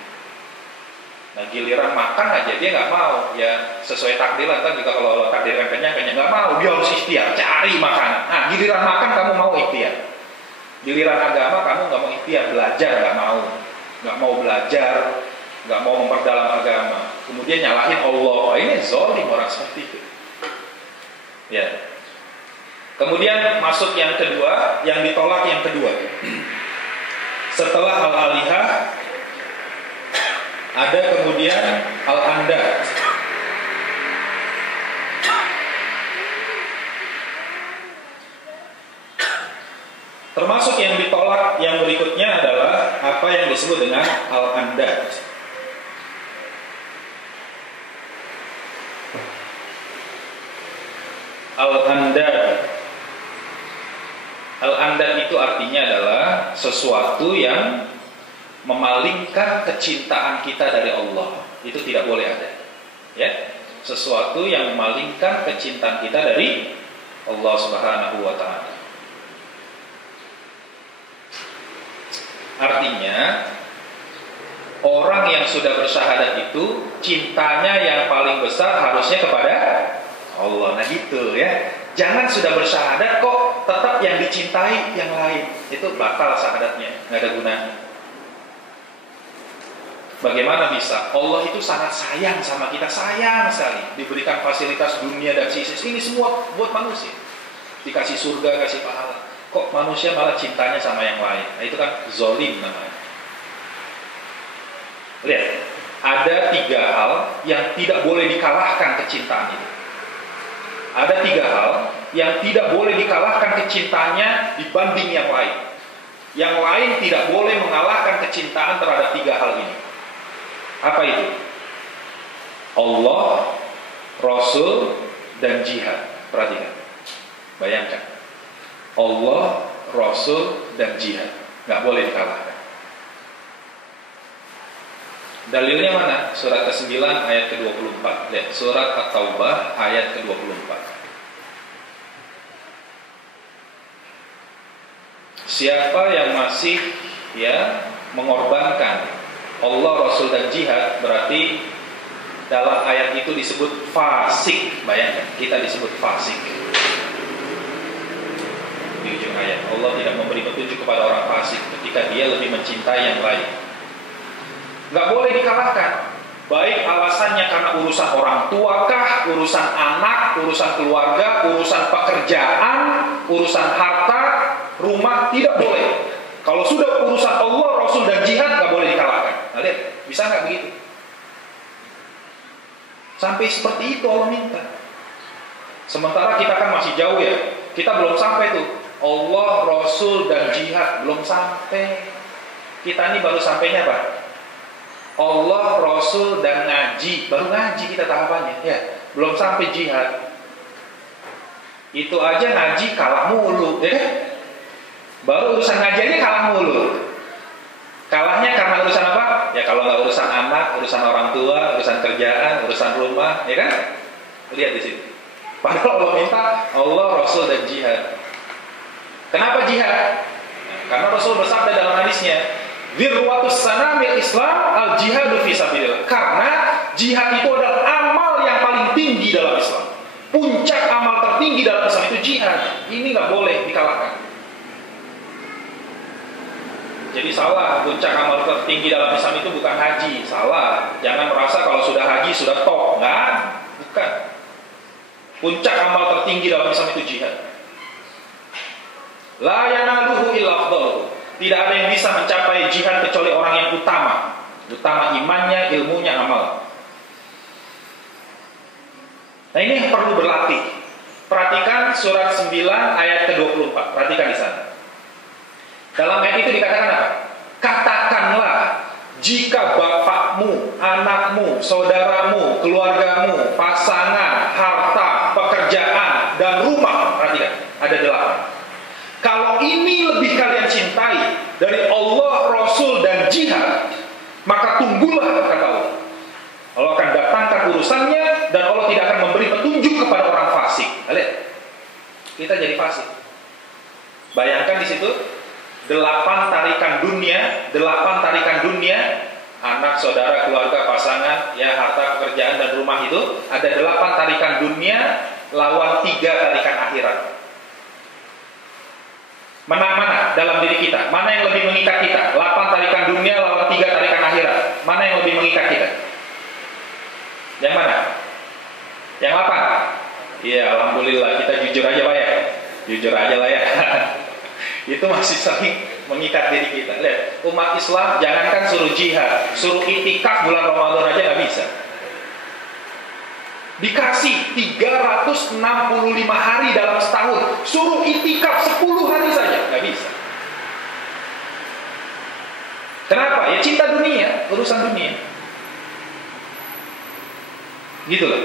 Nah, giliran makan aja dia nggak mau, ya sesuai takdir lah. Kan juga kalau Allah takdirkan kenyang nggak mau, dia harus ikhtiar cari makanan. Nah, giliran makan kamu mau ikhtiar, giliran agama kamu nggak mau ikhtiar, belajar nggak mau belajar, nggak mau memperdalam agama, kemudian nyalahin Allah. Oh, ini zolim orang seperti itu. Ya. Kemudian masuk yang kedua, yang ditolak yang kedua. Setelah al-alihah ada kemudian al-andad. Termasuk yang ditolak yang berikutnya adalah apa yang disebut dengan al-andad. Al-andad. Al-andad itu artinya adalah sesuatu yang memalingkan kecintaan kita dari Allah. Itu tidak boleh ada. Ya, sesuatu yang memalingkan kecintaan kita dari Allah Subhanahu wa taala. Artinya orang yang sudah bersyahadat itu cintanya yang paling besar harusnya kepada Allah. Nah gitu ya. Jangan sudah bersyahadat kok tetap yang dicintai yang lain. Itu batal syahadatnya, nggak ada gunanya. Bagaimana bisa? Allah itu sangat sayang sama kita, sayang sekali. Diberikan fasilitas dunia dan sisi ini semua buat manusia. Dikasih surga, kasih pahala. Kok manusia malah cintanya sama yang lain? Nah, itu kan zolim namanya. Lihat, ada 3 hal yang tidak boleh dikalahkan kecintaan ini. Ada 3 hal yang tidak boleh dikalahkan kecintaannya dibanding yang lain. Yang lain tidak boleh mengalahkan kecintaan terhadap 3 hal ini. Apa itu? Allah, Rasul, dan jihad. Perhatikan. Bayangkan. Allah, Rasul, dan jihad. Nggak boleh dikalahkan. Dalilnya mana? Surat ke-9 ayat ke-24. Lihat, surat At-Taubah ayat ke-24. Siapa yang masih mengorbankan Allah, Rasul, dan jihad, berarti dalam ayat itu disebut fasik. Bayangkan, kita disebut fasik. Di ujung ayat, Allah tidak memberi petunjuk kepada orang fasik ketika dia lebih mencintai yang lain. Nggak boleh dikalahkan. Baik alasannya karena urusan orang tua kah, urusan anak, urusan keluarga, urusan pekerjaan, urusan harta, rumah, tidak boleh. Kalau sudah urusan Allah, Rasul, dan jihad, nggak boleh dikalahkan. Nah, lihat, bisa nggak begitu? Sampai seperti itu Allah minta. Sementara kita kan masih jauh ya. Kita belum sampai tuh. Allah, Rasul, dan jihad belum sampai. Kita ini baru sampainya apa? Allah, Rasul, dan ngaji. Baru ngaji kita tahapannya ya. Belum sampai jihad. Itu aja ngaji kalah mulu ya. Baru urusan ngaji aja kalah mulu. Kalahnya karena urusan apa? Ya kalau nggak urusan anak, urusan orang tua, urusan kerjaan, urusan rumah, ya kan? Lihat di sini. Padahal Allah minta Allah, Rasul, dan jihad. Kenapa jihad? Karena Rasul bersabda dalam hadisnya, "Dirwatus sanamil Islam al jihadu fi sabilillah." Karena jihad itu adalah amal yang paling tinggi dalam Islam. Puncak amal tertinggi dalam Islam itu jihad. Ini nggak boleh dikalahkan. Jadi salah, puncak amal tertinggi dalam Islam itu bukan haji. Salah. Jangan merasa kalau sudah haji sudah top. Nggak, bukan. Puncak amal tertinggi dalam Islam itu jihad. La yanaluhu illa afdaluhu. Tidak ada yang bisa mencapai jihad kecuali orang yang utama. Utama imannya, ilmunya, amal. Nah ini yang perlu berlatih. Perhatikan surat 9 ayat ke-24. Perhatikan di sana. Dalam ayat itu dikatakan apa? Katakanlah, jika bapakmu, anakmu, saudaramu, keluargamu, pasangan, harta, pekerjaan, dan rumah, perhatikan, ada 8. Kalau ini lebih kalian cintai dari Allah, Rasul, dan jihad, maka tunggulah, kata Allah. Allah akan datangkan urusannya, dan Allah tidak akan memberi petunjuk kepada orang fasik. Lihat, kita jadi fasik. Bayangkan di situ. 8 tarikan dunia, anak, saudara, keluarga, pasangan, ya harta, pekerjaan, dan rumah itu ada 8 tarikan dunia lawan 3 tarikan akhirat. Mana dalam diri kita? Mana yang lebih mengikat kita? 8 tarikan dunia lawan 3 tarikan akhirat. Mana yang lebih mengikat kita? Yang mana? Yang 8? Iya, alhamdulillah, kita jujur aja Pak ya. Jujur aja lah ya. Itu masih sering mengikat diri kita. Lihat, umat Islam jangankan suruh jihad, suruh itikaf bulan Ramadan aja nggak bisa. Dikasih 365 hari dalam setahun, suruh itikaf 10 hari saja nggak bisa. Kenapa? Ya cinta dunia, urusan dunia. Gitu loh.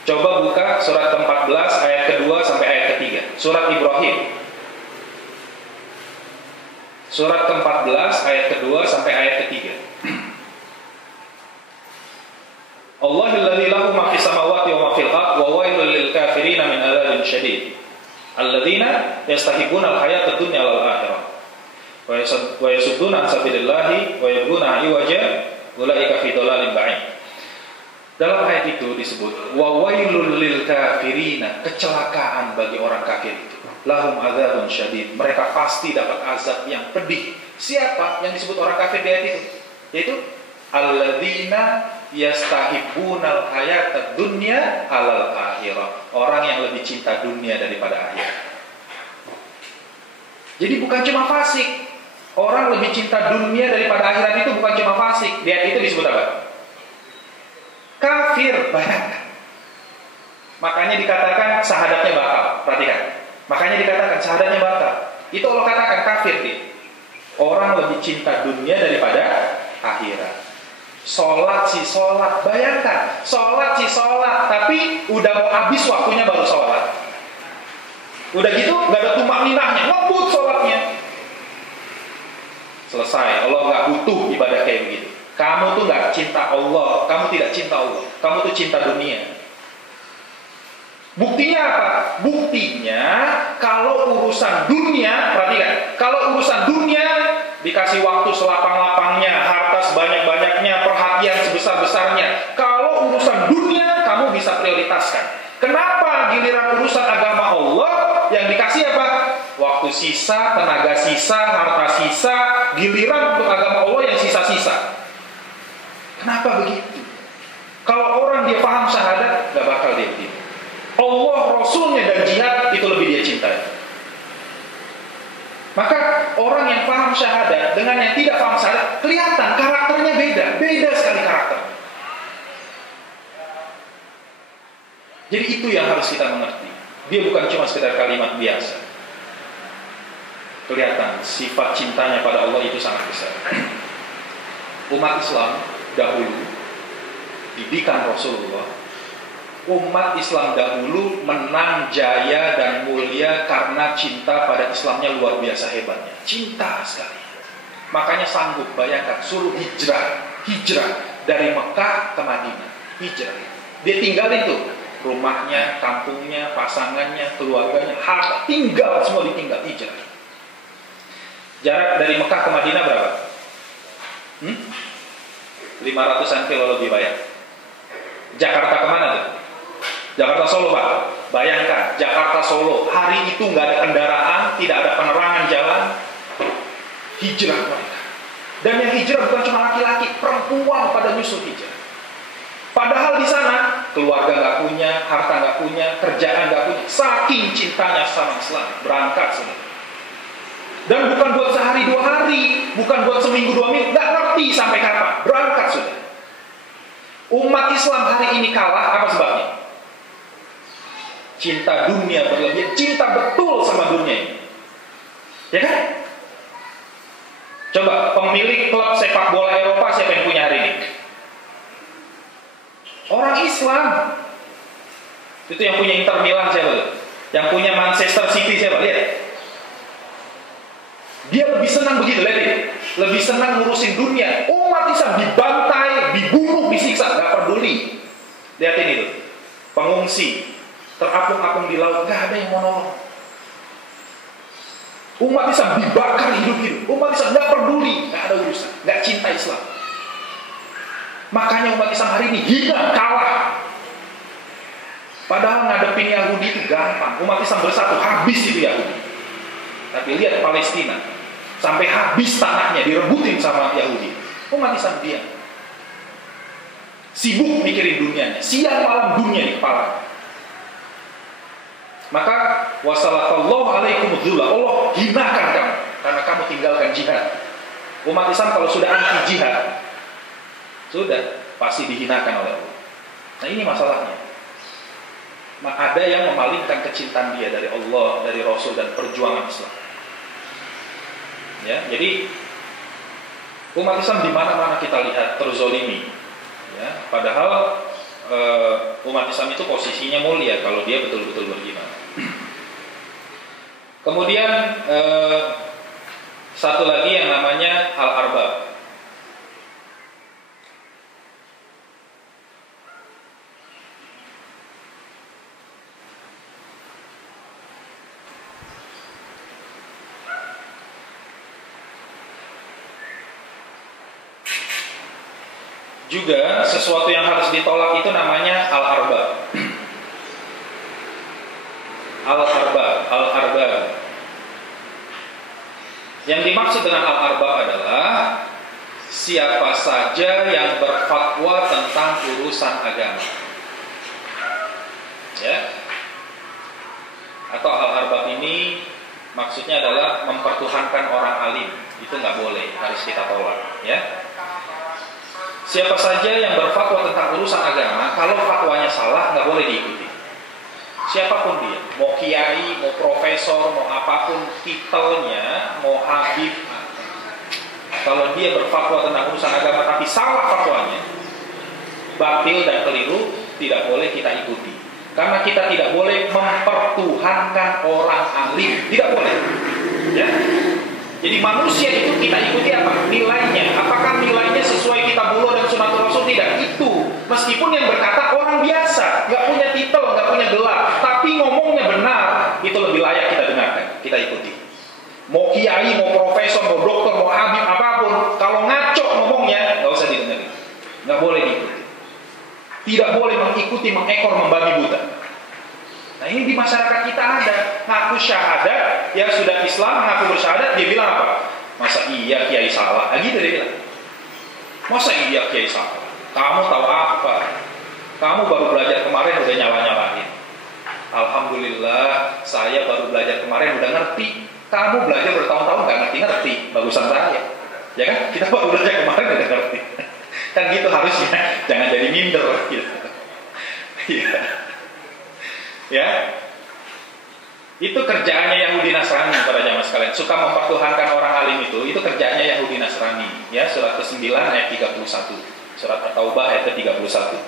Coba buka surat ke-14 ayat kedua sampai ayat ketiga. Surat Ibrahim. Surat ke-14 ayat kedua sampai ayat ketiga. Allahilladzi lahu ma fis samawati wa ma fil ardh wa wailul lil kafirin min adzabin syadid. Alladzina yastahibuna al-hayata dunya 'alal akhirah. Wa yasudduna an sabilillahi wa yabghuna iwaja ulaika fi dhalalin ba'id. Dalam ayat itu disebut wa wailul lil kafirina, kecelakaan bagi orang kafir itu. Lahum adzabun syadid, mereka pasti dapat azab yang pedih. Siapa yang disebut orang kafir di ayat itu? Yaitu alladzina yastahibbunal hayatad dunya 'alal akhirah. Orang yang lebih cinta dunia daripada akhirat. Jadi bukan cuma fasik. Orang lebih cinta dunia daripada akhirat itu bukan cuma fasik. Di ayat itu disebut apa? Kafir, bayangkan. Makanya dikatakan syahadatnya batal. Perhatikan. Makanya dikatakan syahadatnya batal. Itu Allah katakan kafir dia. Orang lebih cinta dunia daripada akhirat. Sholat sih sholat, bayangkan. Sholat sih sholat, tapi udah mau habis waktunya baru sholat. Udah gitu gak ada tumak ninahnya, ngebut sholatnya. Selesai. Allah gak butuh ibadah kayak begitu. Kamu tuh gak cinta Allah, kamu tidak cinta Allah, kamu tuh cinta dunia. Buktinya apa? Buktinya kalau urusan dunia, perhatikan, kalau urusan dunia dikasih waktu selapang-lapangnya, harta sebanyak-banyaknya, perhatian sebesar-besarnya. Kalau urusan dunia kamu bisa prioritaskan. Kenapa giliran urusan agama Allah yang dikasih apa? Waktu sisa, tenaga sisa, harta sisa, giliran untuk agama Allah yang sisa-sisa. Kenapa begitu? Kalau orang dia paham syahadat, gak bakal dia begitu. Allah, Rasulnya, dan jihad itu lebih dia cintai. Maka orang yang paham syahadat dengan yang tidak paham syahadat, kelihatan karakternya beda. Beda sekali karakter. Jadi itu yang harus kita mengerti. Dia bukan cuma sekedar kalimat biasa. Kelihatan sifat cintanya pada Allah itu sangat besar. Umat Islam dahulu, didikan Rasulullah, umat Islam dahulu menang jaya dan mulia karena cinta pada Islamnya luar biasa hebatnya. Cinta sekali. Makanya sanggup, bayangkan, suruh hijrah dari Mekah ke Madinah. Hijrah. Dia tinggalin tuh rumahnya, kampungnya, pasangannya, keluarganya, harta, tinggal, semua ditinggal, hijrah. Jarak dari Mekah ke Madinah berapa? 500-an kilo lebih banyak. Jakarta kemana tuh? Jakarta Solo, Pak. Bayangkan, Jakarta Solo, hari itu nggak ada kendaraan, tidak ada penerangan jalan, hijrah mereka. Dan yang hijrah bukan cuma laki-laki, perempuan pada nyusul hijrah. Padahal di sana keluarga nggak punya, harta nggak punya, kerjaan nggak punya. Saking cintanya sama Islam, berangkat semua. Dan bukan buat sehari 2 hari, bukan buat seminggu 2 minggu, nggak ngerti sampai kapan. Berangkat sudah. Umat Islam hari ini kalah, apa sebabnya? Cinta dunia berlebihan, cinta betul sama dunia ini. Ya kan? Coba pemilik klub sepak bola Eropa siapa yang punya hari ini? Orang Islam. Itu yang punya Inter Milan siapa tuh? Yang punya Manchester City siapa? Lihat. Dia lebih senang begitu, lihat ini. Lebih senang ngurusin dunia. Umat Islam dibantai, dibunuh, disiksa, gak peduli. Lihat ini tuh. Pengungsi terapung-apung di laut, gak ada yang mau nolong. Umat Islam dibakar hidup-hidup. Umat Islam gak peduli, gak ada urusan, gak cinta Islam. Makanya umat Islam hari ini hina, kalah. Padahal ngadepin Yahudi itu gampang. Umat Islam bersatu, habis itu Yahudi. Tapi lihat Palestina, sampai habis tanahnya direbutin sama Yahudi. Umat Islam diam, sibuk mikirin dunianya, siang malam dunia di kepala. Maka wassallallahu alaikum dzullah, Allah hinakan kamu karena kamu tinggalkan jihad. Umat Islam kalau sudah anti jihad, sudah pasti dihinakan oleh Allah. Nah ini masalahnya. Ada yang memalingkan kecintaan dia dari Allah, dari Rasul dan perjuangan Islam. Ya, jadi umat Islam di mana-mana kita lihat terzolimi. Ya, padahal umat Islam itu posisinya mulia kalau dia betul-betul beriman. Kemudian satu lagi yang namanya al-arbab. Juga sesuatu yang harus ditolak itu namanya al-arbab. Al-arbab. Yang dimaksud dengan al-arbab adalah siapa saja yang berfatwa tentang urusan agama. Ya. Atau al-arbab ini maksudnya adalah mempertuhankan orang alim. Itu nggak boleh, harus kita tolak, ya. Siapa saja yang berfatwa tentang urusan agama, kalau fatwanya salah, nggak boleh diikuti. Siapapun dia, mau kiai, mau profesor, mau apapun titelnya, mau habib, kalau dia berfatwa tentang urusan agama tapi salah fatwanya, batil dan keliru, tidak boleh kita ikuti. Karena kita tidak boleh mempertuhankan orang alim, tidak boleh. Ya. Jadi manusia itu kita ikuti apa? Nilainya. Apakah nilainya sesuai kitabullah dan sunnatul rasul? Tidak. Itu. Meskipun yang berkata orang biasa, nggak punya titel, nggak punya gelar, tapi ngomongnya benar, itu lebih layak kita dengarkan, kita ikuti. Mau kiai, mau profesor, mau dokter, mau habib, apapun, kalau ngaco ngomongnya, nggak usah didengarin. Nggak boleh diikuti. Tidak boleh mengikuti, mengekor, membabi buta. Nah ini di masyarakat kita ada ngaku syahadat, ya sudah Islam ngaku bersyahadat, dia bilang apa? Masa iya kiai salah? Nah, gitu dia bilang. Masa iya kiai salah? Kamu tahu apa? Kamu baru belajar kemarin udah nyala-nyalain. Alhamdulillah saya baru belajar kemarin udah ngerti. Kamu belajar bertahun-tahun nggak ngerti-ngerti, bagusan saya. Ya kan? Kita baru belajar kemarin udah ngerti. Kan gitu harusnya. Jangan jadi minder gitu. Iya. Ya, itu kerjaannya Yahudi Nasrani para jamaah sekalian. Suka mempertuhankan orang alim itu kerjaannya Yahudi Nasrani. Ya, surat ke-9 ayat 31. Surat At-Taubah ayat ke-31.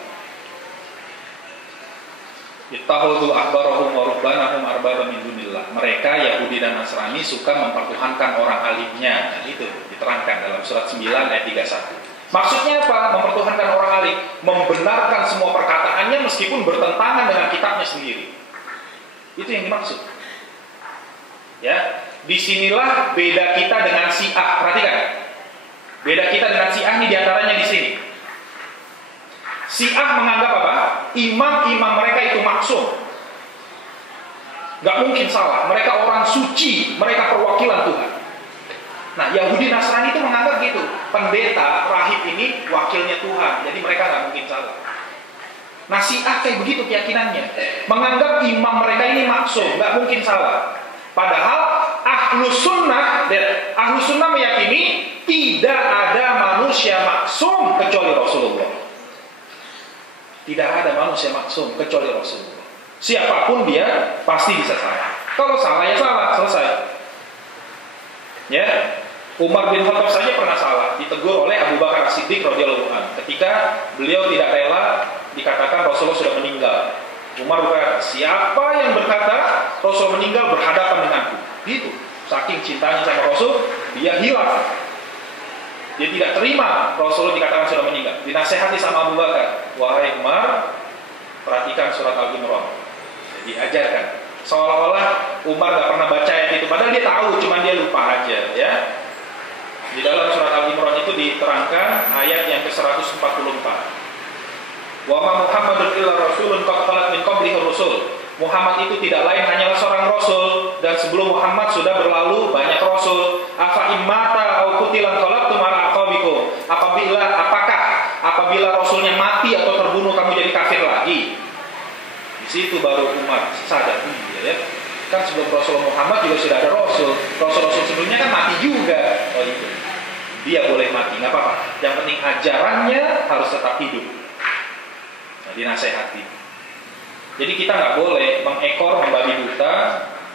Ittakhadhu ahbarahum wa rubbanahum arbaba min dunillah. Mereka Yahudi dan Nasrani suka mempertuhankan orang alimnya. Nah, itu diterangkan dalam surat 9 ayat 31. Maksudnya apa? Mempertuhankan orang alim, membenarkan semua perkataannya meskipun bertentangan dengan kitabnya sendiri. Itu yang dimaksud. Ya, disinilah beda kita dengan Syiah. Perhatikan, beda kita dengan Syiah ini diantaranya di sini. Syiah menganggap apa? Imam-imam mereka itu maksum, gak mungkin salah. Mereka orang suci, mereka perwakilan Tuhan. Nah, Yahudi Nasrani itu menganggap gitu. Pendeta, rahib ini wakilnya Tuhan, jadi mereka gak mungkin salah. Nah, Syiah kayak begitu keyakinannya, menganggap imam mereka ini maksum, gak mungkin salah. Padahal Ahlus Sunnah meyakini tidak ada manusia maksum kecuali Rasulullah. Tidak ada manusia maksum kecuali Rasulullah. Siapapun dia pasti bisa salah. Kalau salah ya salah, selesai. Ya, Umar bin Khattab saja pernah salah, ditegur oleh Abu Bakar As-Siddiq radhiyallahu anhu ketika beliau tidak rela dikatakan Rasulullah sudah meninggal. Umar berkata, siapa yang berkata Rasul meninggal berhadapan denganku? Gitu. Saking cintanya sama Rasul, dia hilaf. Dia tidak terima Rasulullah dikatakan sudah meninggal. Dinasehati sama Abu Bakar, wahai Umar, perhatikan surat Al-Imran. Jadi ajarkan. Seolah-olah Umar gak pernah baca ayat itu, padahal dia tahu, cuman dia lupa aja. Ya. Di dalam surat Al-Imran itu diterangkan ayat yang ke-144. Wa ma Muhammadun illa rasulun qad khalat min qablihi rusul. Muhammad itu tidak lain hanyalah seorang rasul, dan sebelum Muhammad sudah berlalu banyak rasul. Afa immata au qutilan qalabtum ala aqabikum. Apabila rasulnya mati atau terbunuh kamu jadi kafir lagi. Di situ baru Umar sadar, ya. Kan sebelum Rasulullah Muhammad juga sudah ada rasul-rasul sebelumnya kan mati juga. Oh itu. Dia boleh mati, nggak apa-apa. Yang penting ajarannya harus tetap hidup. Nah, dinasehati. Jadi kita nggak boleh mengekor, membabi buta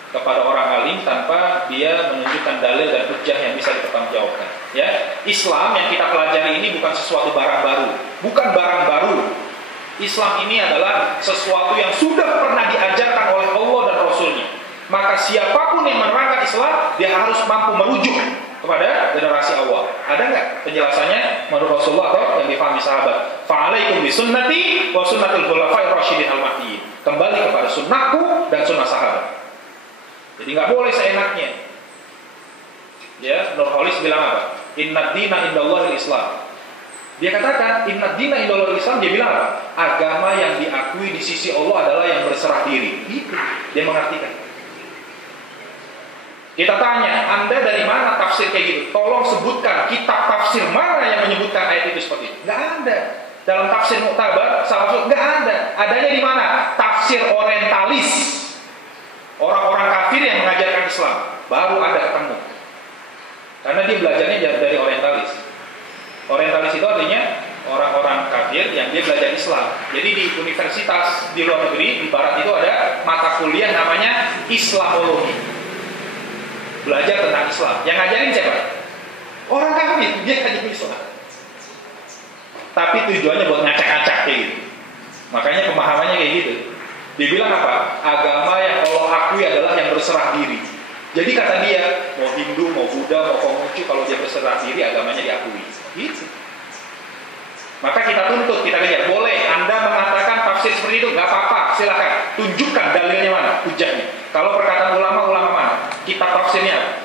kepada orang alim tanpa dia menunjukkan dalil dan hujjah yang bisa dipertanggungjawabkan. Ya, Islam yang kita pelajari ini bukan sesuatu barang baru, bukan barang baru. Islam ini adalah sesuatu yang sudah pernah diajarkan oleh Allah dan Rasulnya. Maka siapapun yang menerangkan Islam, dia harus mampu merujuk kepada generasi awal. Ada nggak penjelasannya menurut Rasulullah atau yang difahami sahabat? Fa'alaikum bisunnati wa sunnatul khulafa'ir rasyidin al-mahdiyyin. Kembali kepada sunnahku dan sunnah sahabat. Jadi nggak boleh seenaknya. Ya, Nurholis bilang apa? Inna dina indallahil Islam. Dia katakan inna dina indallahil Islam. Dia bilang apa? Agama yang diakui di sisi Allah adalah yang berserah diri. Itu dia mengartikan. Kita tanya, Anda dari mana tafsir kayak gitu? Tolong sebutkan kitab tafsir mana yang menyebutkan ayat itu seperti itu. Nggak ada. Dalam tafsir Mu'tabar, nggak ada. Adanya di mana? Tafsir orientalis. Orang-orang kafir yang mengajarkan Islam. Baru ada ketemu. Karena dia belajarnya dari orientalis. Orientalis itu artinya orang-orang kafir yang dia belajar Islam. Jadi di universitas di luar negeri, di barat itu ada mata kuliah namanya Islamologi. Belajar tentang Islam. Yang ngajarin siapa? Orang kafir, dia ngajarin Islam. Tapi tujuannya buat ngacak-ngacak kayak gitu. Makanya pemahamannya kayak gitu. Dibilang apa? Agama yang Allah akui adalah yang berserah diri. Jadi kata dia, mau Hindu, mau Buddha, mau Konghucu, kalau dia berserah diri, agamanya diakui. Gitu. Maka kita tuntut, kita kejar. Boleh Anda mengatakan tafsir seperti itu, nggak apa-apa, silakan. Tunjukkan dalilnya mana, hujahnya. Kalau perkataan ulama mana? Kitab tafsirnya.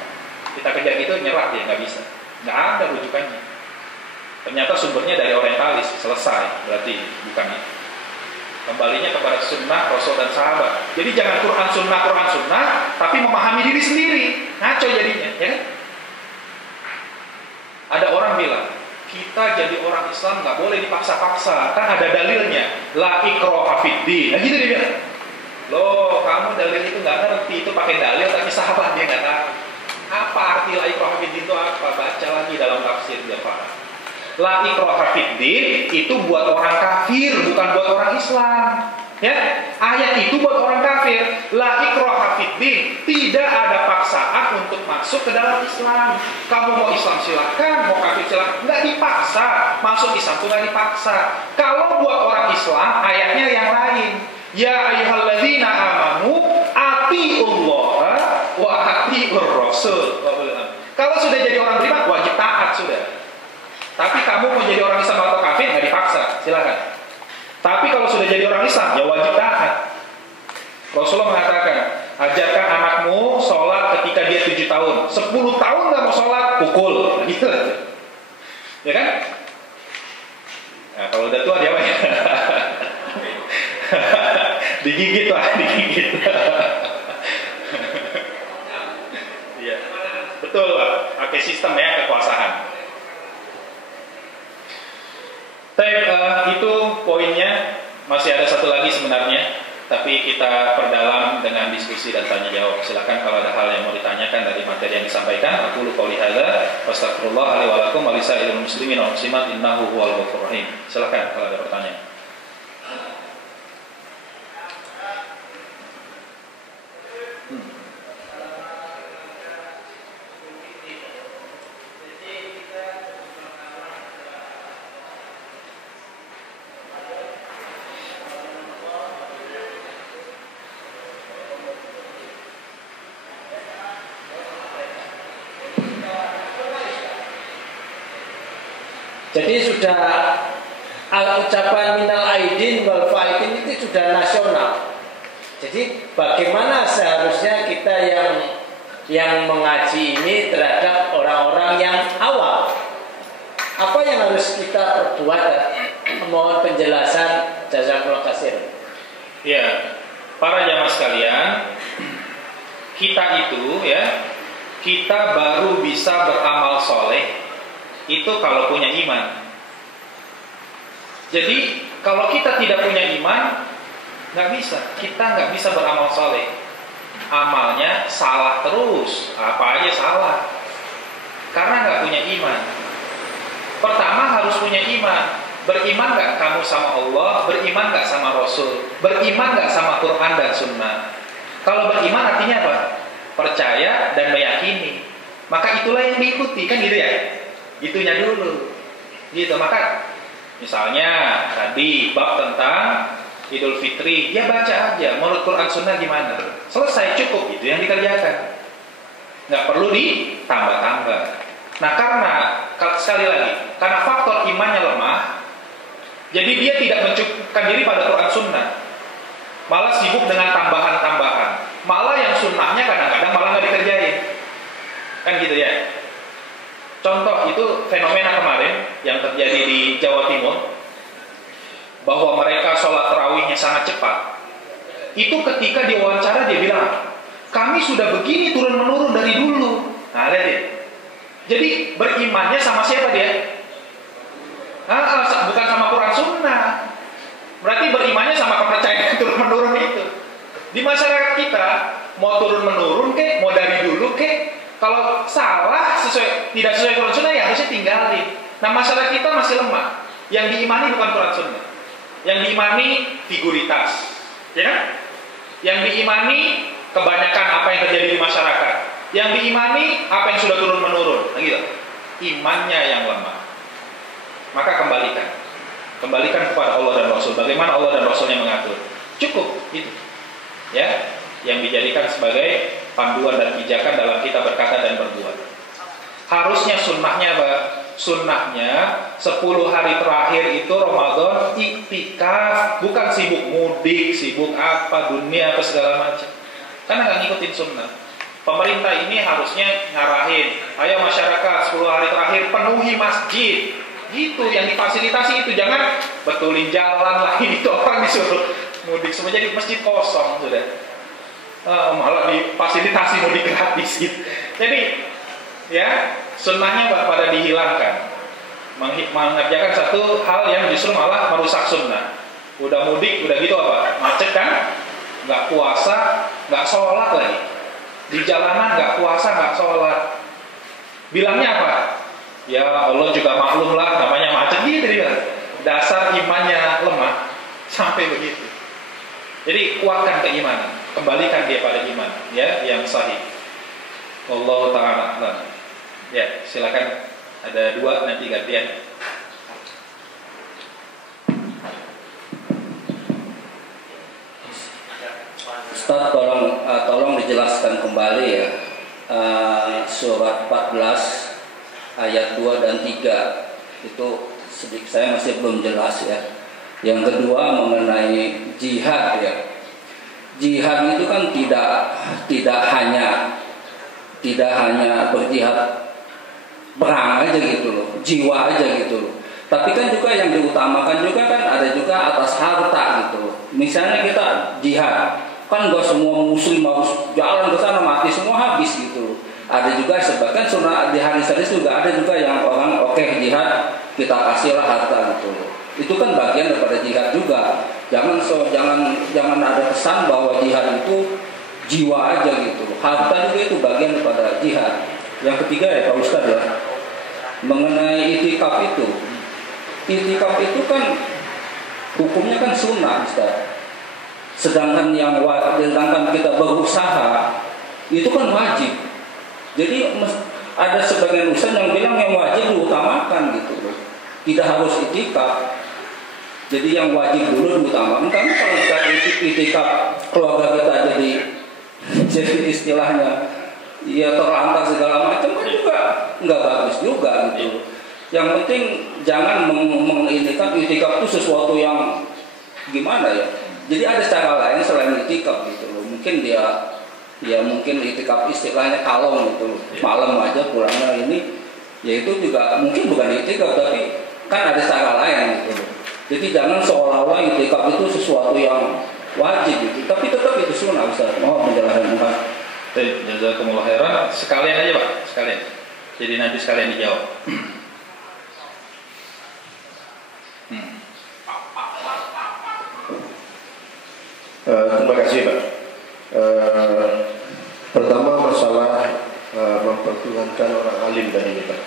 Kita kejar gitu, nyerah dia, nggak bisa. Nggak ada rujukannya. Ternyata sumbernya dari orientalis, selesai. Berarti bukan itu. Kembalinya kepada sunnah, Rasul dan sahabat. Jadi jangan Quran sunnah, tapi memahami diri sendiri. Ngaco jadinya, ya kan? Ada orang bilang, kita jadi orang Islam nggak boleh dipaksa-paksa, kan ada dalilnya. La ikraha fiddin. Nah gitu dia bilang. Loh, kamu dalil itu nggak ngerti, itu pakai dalil tapi sahabat dia nggak tahu. Apa arti la ikraha fiddin itu apa? Baca lagi dalam tafsir dia paham. La ikraha fiddin itu buat orang kafir, bukan buat orang Islam. Ya, ayat itu buat orang kafir. La ikraha fiddin, tidak ada paksaan untuk masuk ke dalam Islam. Kamu mau Islam silahkan, mau kafir silahkan, nggak dipaksa. Masuk Islam itu nggak dipaksa. Kalau buat orang Islam, ayatnya yang lain. Ya ayyuhalladzina amanu atiullaha wa atiur rasul. Kalau sudah jadi orang beriman, wajib taat sudah. Tapi kamu mau jadi orang Islam atau kafir nggak dipaksa, silakan. Tapi kalau sudah jadi orang Islam, ya wajib taat. Rasulullah mengatakan, ajarkan anakmu sholat ketika dia 7 tahun. 10 tahun nggak mau sholat, pukul. Gitu aja. Ya kan? Nah, kalau udah tua dia apa ya? Digigit lah, digigit. Iya, betul Pak. Pakai sistem ya kekuasaan. Itu poinnya. Masih ada satu lagi sebenarnya, tapi kita perdalam dengan diskusi dan tanya jawab. Silakan kalau ada hal yang mau ditanyakan dari materi yang disampaikan. Aku qouli hadza wastaghfirullah li wa lakum wa lisa'iril muslimin wal muslimat innahu huwal ghafurur rahim. Silakan kalau ada pertanyaan. Jadi sudah ucapan minal aidin wal faidin itu sudah nasional. Jadi bagaimana seharusnya kita yang mengaji ini terhadap orang-orang yang awam? Apa yang harus kita perbuat? Mohon penjelasan, jazakallahu khairan. Ya, para jamaah sekalian, kita itu ya, kita baru bisa beramal soleh itu kalau punya iman. Jadi kalau kita tidak punya iman, nggak bisa. Kita nggak bisa beramal soleh. Amalnya salah terus, apa aja salah. Karena nggak punya iman. Pertama harus punya iman. Beriman nggak kamu sama Allah? Beriman nggak sama Rasul? Beriman nggak sama Quran dan Sunnah? Kalau beriman artinya apa? Percaya dan meyakini. Maka itulah yang diikuti, kan gitu ya? Itunya dulu, gitu. Maka misalnya tadi bab tentang Idul Fitri, ya baca aja. Menurut Quran Sunnah gimana? Selesai, cukup, itu yang dikerjakan. Nggak perlu ditambah-tambah. Nah karena sekali lagi, karena faktor imannya lemah, jadi dia tidak mencukupkan diri pada Quran Sunnah, malah sibuk dengan tambahan-tambahan. Malah yang sunnahnya kadang-kadang malah nggak dikerjain, kan gitu ya. Contoh itu fenomena kemarin yang terjadi di Jawa Timur, bahwa mereka sholat tarawihnya sangat cepat. Itu ketika diwawancara dia bilang, kami sudah begini turun-menurun dari dulu. Nah lihat ya. Jadi berimannya sama siapa dia? Bukan sama Quran Sunnah. Berarti berimannya sama kepercayaan turun-menurun itu. Di masyarakat kita, mau turun-menurun kek, mau dari dulu kek, kalau salah tidak sesuai Quran Sunnah ya harusnya tinggalin. Nah masyarakat kita masih lemah. Yang diimani bukan Quran Sunnah. Yang diimani figuritas, ya kan? Yang diimani kebanyakan apa yang terjadi di masyarakat. Yang diimani apa yang sudah turun menurun. Nah gitu. Imannya yang lemah. Maka kembalikan kepada Allah dan Rasul. Bagaimana Allah dan Rasulnya mengatur? Cukup itu. Ya, yang dijadikan sebagai panduan dan pijakan dalam kita berkata dan berbuat. Harusnya sunnahnya apa? Sunnahnya 10 hari terakhir itu Ramadan iktikaf, bukan sibuk mudik, sibuk apa, dunia apa segala macam. Karena nggak ngikutin sunnah. Pemerintah ini harusnya ngarahin, ayo masyarakat 10 hari terakhir penuhi masjid. Gitu, yang difasilitasi itu. Jangan betulin jalan lah, ini tuh orang disuruh mudik semua jadi masjid kosong sudah. Malah difasilitasi mudik gratis gitu. Jadi ya sunnahnya pada dihilangkan, mengerjakan satu hal yang justru malah merusak sunnah. Udah mudik, udah gitu apa? Macet kan? Nggak puasa, nggak sholat lagi. Di jalanan nggak puasa, nggak sholat. Bilangnya apa? Ya Allah juga maklum lah, namanya macet gitu dia. Dasar imannya lemah sampai begitu. Jadi kuatkan keimanan, kembalikan dia pada iman, ya, yang sahih. Wallahu ta'ala a'lam. Ya, silakan. Ada 2 nanti gantian. Ustaz, tolong dijelaskan kembali ya, surat 14 ayat 2 dan 3 itu sedikit saya masih belum jelas ya. Yang kedua mengenai jihad ya. Jihad itu kan tidak hanya berjihad perang aja gitu loh, jiwa aja gitu loh. Tapi kan juga yang diutamakan juga kan ada juga atas harta gitu loh. Misalnya kita jihad, kan gak semua muslim harus jalan ke sana mati semua habis gitu loh. Ada juga sebagian sunnah di hadis-hadis juga ada juga yang orang jihad kita kasihlah harta gitu loh. Itu kan bagian daripada jihad juga. Jangan ada kesan bahwa jihad itu jiwa aja gitu loh. Harta juga itu bagian daripada jihad. Yang ketiga ya Pak Ustadz ya, mengenai itikaf itu. Itikaf itu kan hukumnya kan sunnah Ustadz. Sedangkan kita berusaha itu kan wajib. Jadi ada sebagian ustaz yang bilang yang wajib diutamakan gitu loh. Tidak harus itikaf. Jadi yang wajib dulu diutamakan. Karena kalau kita itikaf keluarga kita jadi istilahnya ya terlantar segala macam kan juga nggak bagus juga gitu. Yang penting jangan mengitikaf itu sesuatu yang gimana ya. Jadi ada cara lain selain itikaf gitu loh. Mungkin mungkin itikaf istilahnya kalong gitu loh. Malam aja pulangnya ini, ya itu juga mungkin bukan itikaf tapi kan ada cara lain gitu loh. Jadi jangan seolah-olah itikaf itu sesuatu yang wajib gitu. Tapi tetap itu sunnah Ustaz. Mohon penjelasan Tuhan. Jazakumullah khairan. Sekalian aja Pak, sekalian. Jadi nanti sekalian dijawab. Terima kasih Pak. Pertama masalah mempertuhankan orang alim tadi Pak.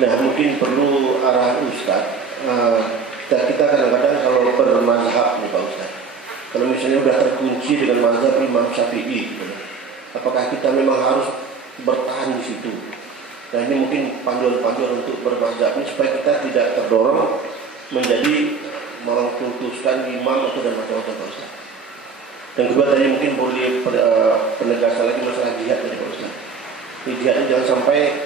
Nah mungkin perlu arahan Ustaz. Kita kadang-kadang kalau bermazhab nih Pak Ustaz, kalau misalnya sudah terkunci dengan mazhab Imam Syafi'i, apakah kita memang harus bertahan di situ? Nah ini mungkin panduan-panduan untuk bermazhab ini supaya kita tidak terdorong menjadi mengkultuskan imam atau dan macam-macam Pak Ustaz. Dan kedua tadi mungkin boleh penegasan lagi masalah jihad tadi Pak Ustaz. Jihad ini jangan sampai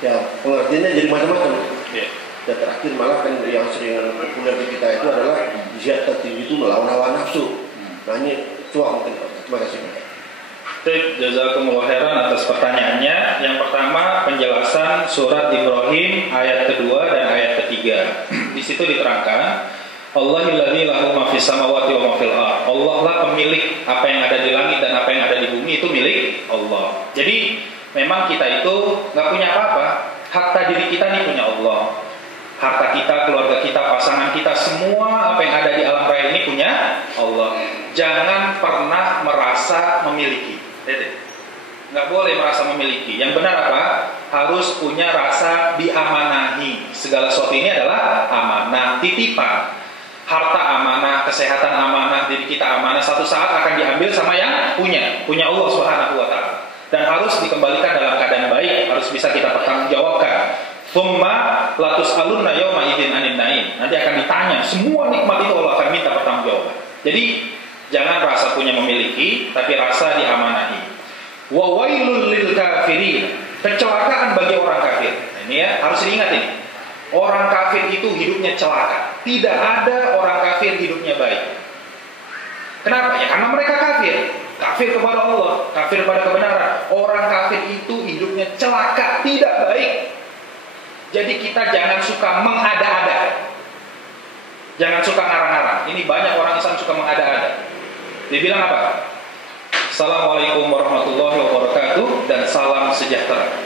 ya pengertiannya jadi macam-macam. Yeah. Dan terakhir malah kan yang sering populer di kita itu adalah jihad tertinggi itu melawan hawa nafsu. Nah ini cuak mungkin. Terima kasih. Jazakumullah khairan atas pertanyaannya. Yang pertama penjelasan surat Ibrahim ayat kedua dan ayat ketiga. Di situ diterangkan Allahilladzi lahu ma fis samawati wa ma fil ardh. Allah lah pemilik apa yang ada di langit dan apa yang ada di bumi itu milik Allah. Jadi memang kita itu nggak punya apa-apa. Harta diri kita ini punya Allah. Harta kita, keluarga kita, pasangan kita, semua apa yang ada di alam raya ini punya Allah. Jangan pernah merasa memiliki. Nggak boleh merasa memiliki. Yang benar apa? Harus punya rasa diamanahi. Segala sesuatu ini adalah amanah, titipan. Harta amanah, kesehatan amanah, diri kita amanah. Satu saat akan diambil sama yang punya Allah Subhanahu wa Ta'ala. Dan harus dikembalikan dalam keadaan baik. Harus bisa kita pertanggungjawabkan. Thumma latus alunna yawma idzin anin naim. Nanti akan ditanya, semua nikmat itu Allah akan minta pertanggungjawaban. Jadi jangan rasa punya memiliki, tapi rasa diamanahi. Wa wailul lil kafirin. Kecelakaan bagi orang kafir. Nah, ini ya harus diingat ini. Orang kafir itu hidupnya celaka. Tidak ada orang kafir hidupnya baik. Kenapa? Ya karena mereka kafir. Kafir kepada Allah, kafir pada kebenaran. Orang kafir itu hidupnya celaka, tidak baik. Jadi kita jangan suka mengada-ada. Jangan suka ngarang-ngarang. Ini banyak orang Islam suka mengada-ada. Dia bilang apa? Assalamualaikum warahmatullahi wabarakatuh dan salam sejahtera.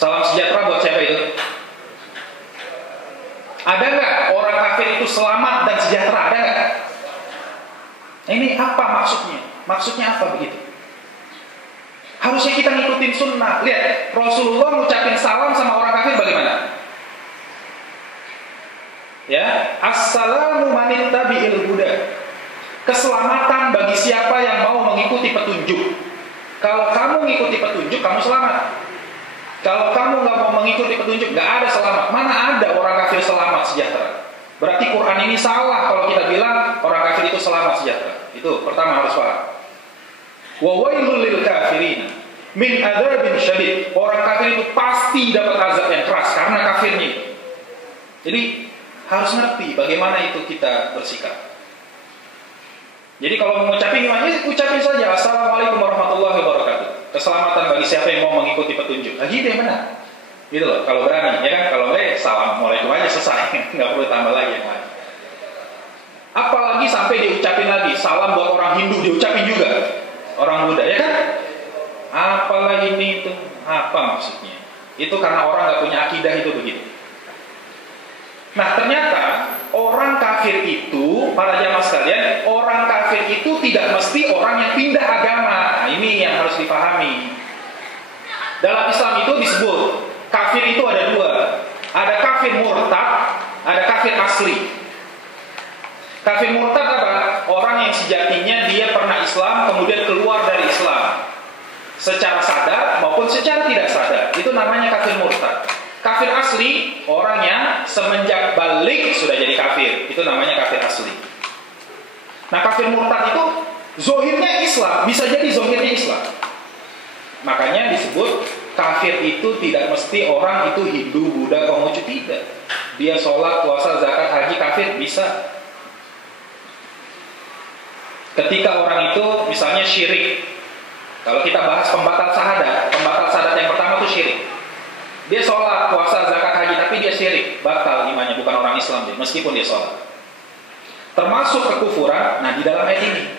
Salam sejahtera buat siapa itu? Ada nggak orang kafir itu selamat dan sejahtera? Ada nggak? Ini apa maksudnya? Maksudnya apa begitu? Harusnya kita ngikutin sunnah. Lihat, Rasulullah ngucapin salam sama orang kafir bagaimana? Ya, assalamu manittabi'il huda. Keselamatan bagi siapa yang mau mengikuti petunjuk. Kalau kamu mengikuti petunjuk, kamu selamat. Kalau kamu nggak mau mengikuti petunjuk, nggak ada selamat. Mana ada orang kafir selamat sejahtera? Berarti Quran ini salah kalau kita bilang orang kafir itu selamat sejahtera. Itu pertama harus paham. Wa wailul lil kafirin min adzabin syadid. Orang kafir itu pasti dapat azab yang keras karena kafirnya. Jadi harus ngerti bagaimana itu kita bersikap. Jadi kalau mengucapin gimana, ucapin saja assalamualaikum warahmatullahi wabarakatuh. Keselamatan bagi siapa yang mau mengikuti petunjuk. Nah, gitu yang benar. Gitu loh, kalau berani, ya kan? Kalau enggak, assalamualaikum aja selesai. Nggak perlu tambah lagi yang lain. Apalagi sampai diucapin lagi, salam buat orang Hindu diucapin juga, orang Buddha, ya kan? Apalagi ini itu, apa maksudnya? Itu karena orang nggak punya akidah itu begitu. Nah ternyata orang kafir itu, para jamaah sekalian, orang kafir itu tidak mesti orang yang pindah agama. Nah ini yang harus dipahami. Dalam Islam itu disebut kafir itu ada dua. Ada kafir murtad, ada kafir asli. Kafir murtad apa? Orang yang sejatinya dia pernah Islam kemudian keluar dari Islam secara sadar maupun secara tidak sadar. Itu namanya kafir murtad. Kafir asli, orang yang semenjak balik sudah jadi kafir. Itu namanya kafir asli. Nah kafir murtad itu zohirnya Islam, bisa jadi zohirnya Islam. Makanya disebut kafir itu tidak mesti orang itu Hindu, Buddha, Konghucu, tidak. Dia sholat, puasa, zakat, haji, kafir, bisa. Ketika orang itu misalnya syirik. Kalau kita bahas pembatal syahadat yang pertama itu syirik. Dia sholat, puasa, zakat, haji, tapi dia syirik, batal imannya, bukan orang Islam dia, meskipun dia sholat. Termasuk kekufuran, nah di dalam ayat ini.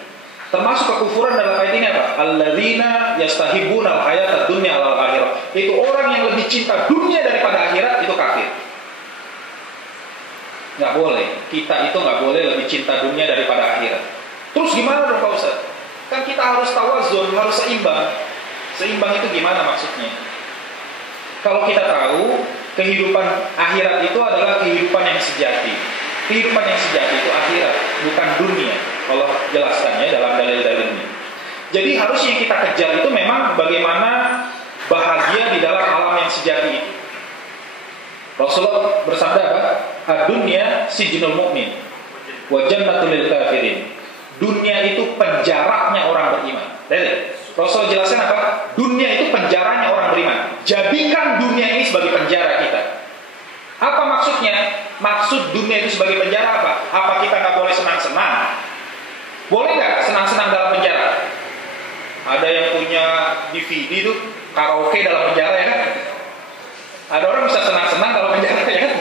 Termasuk kekufuran dalam ayat ini apa? Alladzina yastahibuna al-hayata dunya alal akhirah. Itu orang yang lebih cinta dunia daripada akhirat, itu kafir. Nggak boleh, kita itu nggak boleh lebih cinta dunia daripada akhirat. Terus gimana dong Pak Ustaz? Kan kita harus tawazun, harus seimbang. Seimbang itu gimana maksudnya? Kalau kita tahu kehidupan akhirat itu adalah kehidupan yang sejati. Kehidupan yang sejati itu akhirat, bukan dunia. Allah jelaskannya dalam dalil-dalilnya. Jadi harusnya yang kita kejar itu memang bagaimana bahagia di dalam alam yang sejati itu. Rasulullah bersabda apa? Ad-dunya sijnul mu'min wa jannatul lil kafirin. Dunia itu penjaranya orang beriman. Dalil. Rasul jelaskan apa? Dunia itu penjaranya orang beriman. Jadikan dunia ini sebagai penjara kita. Apa maksudnya? Maksud dunia itu sebagai penjara apa? Apa kita nggak boleh senang-senang? Boleh nggak senang-senang dalam penjara? Ada yang punya DVD itu karaoke dalam penjara ya kan? Ada orang bisa senang-senang dalam penjara ya kan?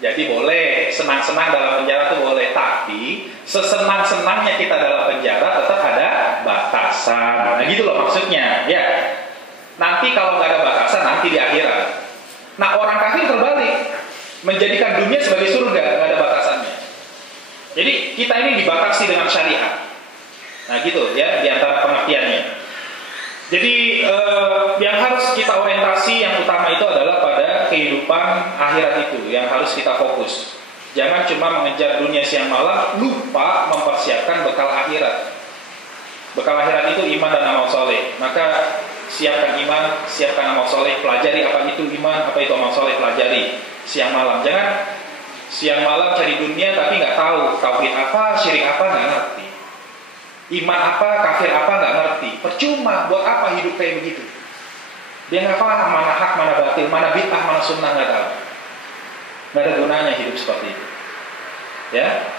Jadi boleh senang-senang dalam penjara itu boleh, tapi sesenang-senangnya kita dalam penjara tetap ada batasan. Nah gitu loh maksudnya, ya. Nanti kalau nggak ada batasan nanti di akhirat. Nah orang kafir terbalik, menjadikan dunia sebagai surga, nggak ada batasannya. Jadi kita ini dibatasi dengan syariat. Nah gitu ya, di antara pengertiannya. Jadi yang harus kita orientasi yang utama itu adalah pada kehidupan akhirat itu yang harus kita fokus. Jangan cuma mengejar dunia siang malam, lupa mempersiapkan bekal akhirat. Bekal akhirat itu iman dan amal soleh. Maka siapkan iman, siapkan amal soleh, pelajari apa itu iman, apa itu amal soleh, pelajari siang malam. Jangan siang malam cari dunia tapi nggak tahu tauhid apa, syirik apa, nggak ngerti. Iman apa, kafir apa, nggak ngerti. Percuma, buat apa hidup kayak begitu? Dia nggak paham mana hak, mana batil, mana bid'ah, mana sunnah, nggak tahu. Nggak ada gunanya hidup seperti itu. Ya.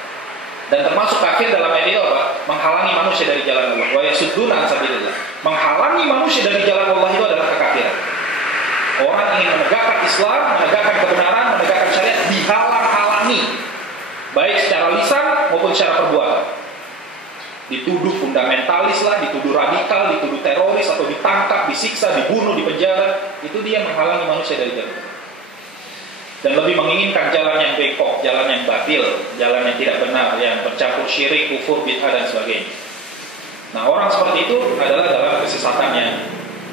Dan termasuk kafir dalam ayat itu apa? Menghalangi manusia dari jalan Allah. Wa yasudduna an sabilillah. Menghalangi manusia dari jalan Allah itu adalah kekafiran. Orang ingin menegakkan Islam, menegakkan kebenaran, menegakkan syariat, dihalang-halangi, baik secara lisan maupun secara perbuatan. Dituduh fundamentalis lah, dituduh radikal, dituduh teroris, atau ditangkap, disiksa, dibunuh, dipenjara. Itu dia menghalangi manusia dari jalan. Dan lebih menginginkan jalan yang bengkok, jalan yang batil, jalan yang tidak benar, yang bercampur syirik, kufur, bid'ah dan sebagainya. Nah orang seperti itu adalah dalam kesesatan yang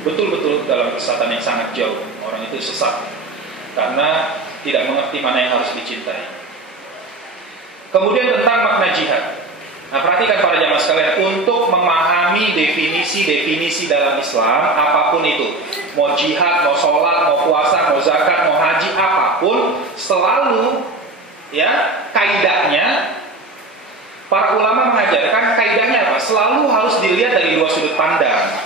betul-betul dalam kesesatan yang sangat jauh. Orang itu sesat karena tidak mengerti mana yang harus dicintai. Kemudian tentang makna jihad. Nah, perhatikan para jamaah sekalian, untuk memahami definisi-definisi dalam Islam, apapun itu, mau jihad, mau sholat, mau puasa, mau zakat, mau haji, apapun, selalu ya kaidahnya, para ulama mengajarkan kaidahnya apa? Selalu harus dilihat dari dua sudut pandang.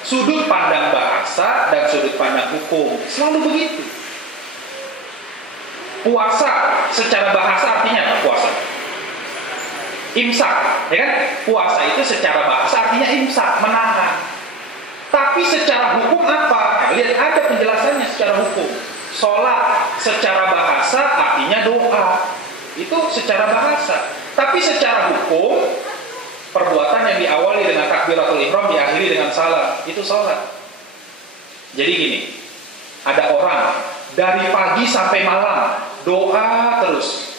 Sudut pandang bahasa dan sudut pandang hukum. Selalu begitu. Puasa secara bahasa artinya apa? Puasa. Imsak, ya kan? Puasa itu secara bahasa artinya imsak, menahan. Tapi secara hukum apa? Nah, lihat ada penjelasannya secara hukum. Sholat secara bahasa artinya doa. Itu secara bahasa. Tapi secara hukum, perbuatan yang diawali dengan takbiratul ihram diakhiri dengan salam, itu sholat. Jadi gini, ada orang dari pagi sampai malam doa terus.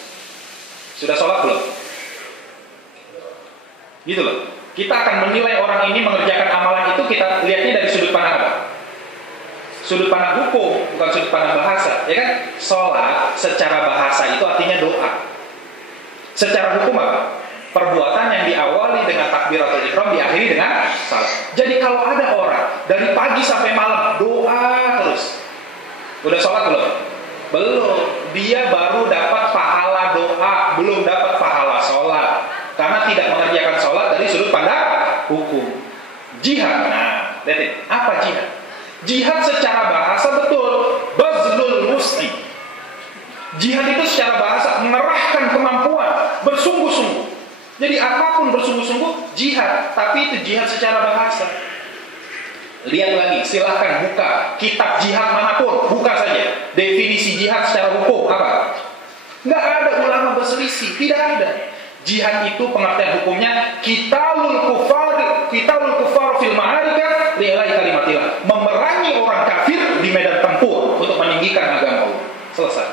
Sudah sholat belum? Gitu loh. Kita akan menilai orang ini mengerjakan amalan itu, kita lihatnya dari sudut pandang apa? Sudut pandang hukum, bukan sudut pandang bahasa, ya kan? Sholat secara bahasa itu artinya doa. Secara hukum apa? Perbuatan yang diawali dengan takbiratul ihram diakhiri dengan salam. Jadi kalau ada orang dari pagi sampai malam doa terus, udah sholat belum? Belum. Dia baru dapat pahala doa, belum dapat pahala sholat. Karena tidak mengerjakan sholat dari sudut pandang hukum. Jihad, nah, lihat apa jihad? Jihad secara bahasa betul, bazlul wus'i. Jihad itu secara bahasa mengerahkan kemampuan, bersungguh-sungguh. Jadi apapun bersungguh-sungguh jihad, tapi itu jihad secara bahasa. Lihat lagi, silahkan buka kitab jihad manapun, buka saja. Definisi jihad secara hukum apa? Nggak ada ulama berselisih, tidak ada. Jihad itu pengertian hukumnya qitalul kufar fil ma'arika li'ilai kalimatillah. Memerangi orang kafir di medan tempur untuk meninggikan agama Allah. Selesai.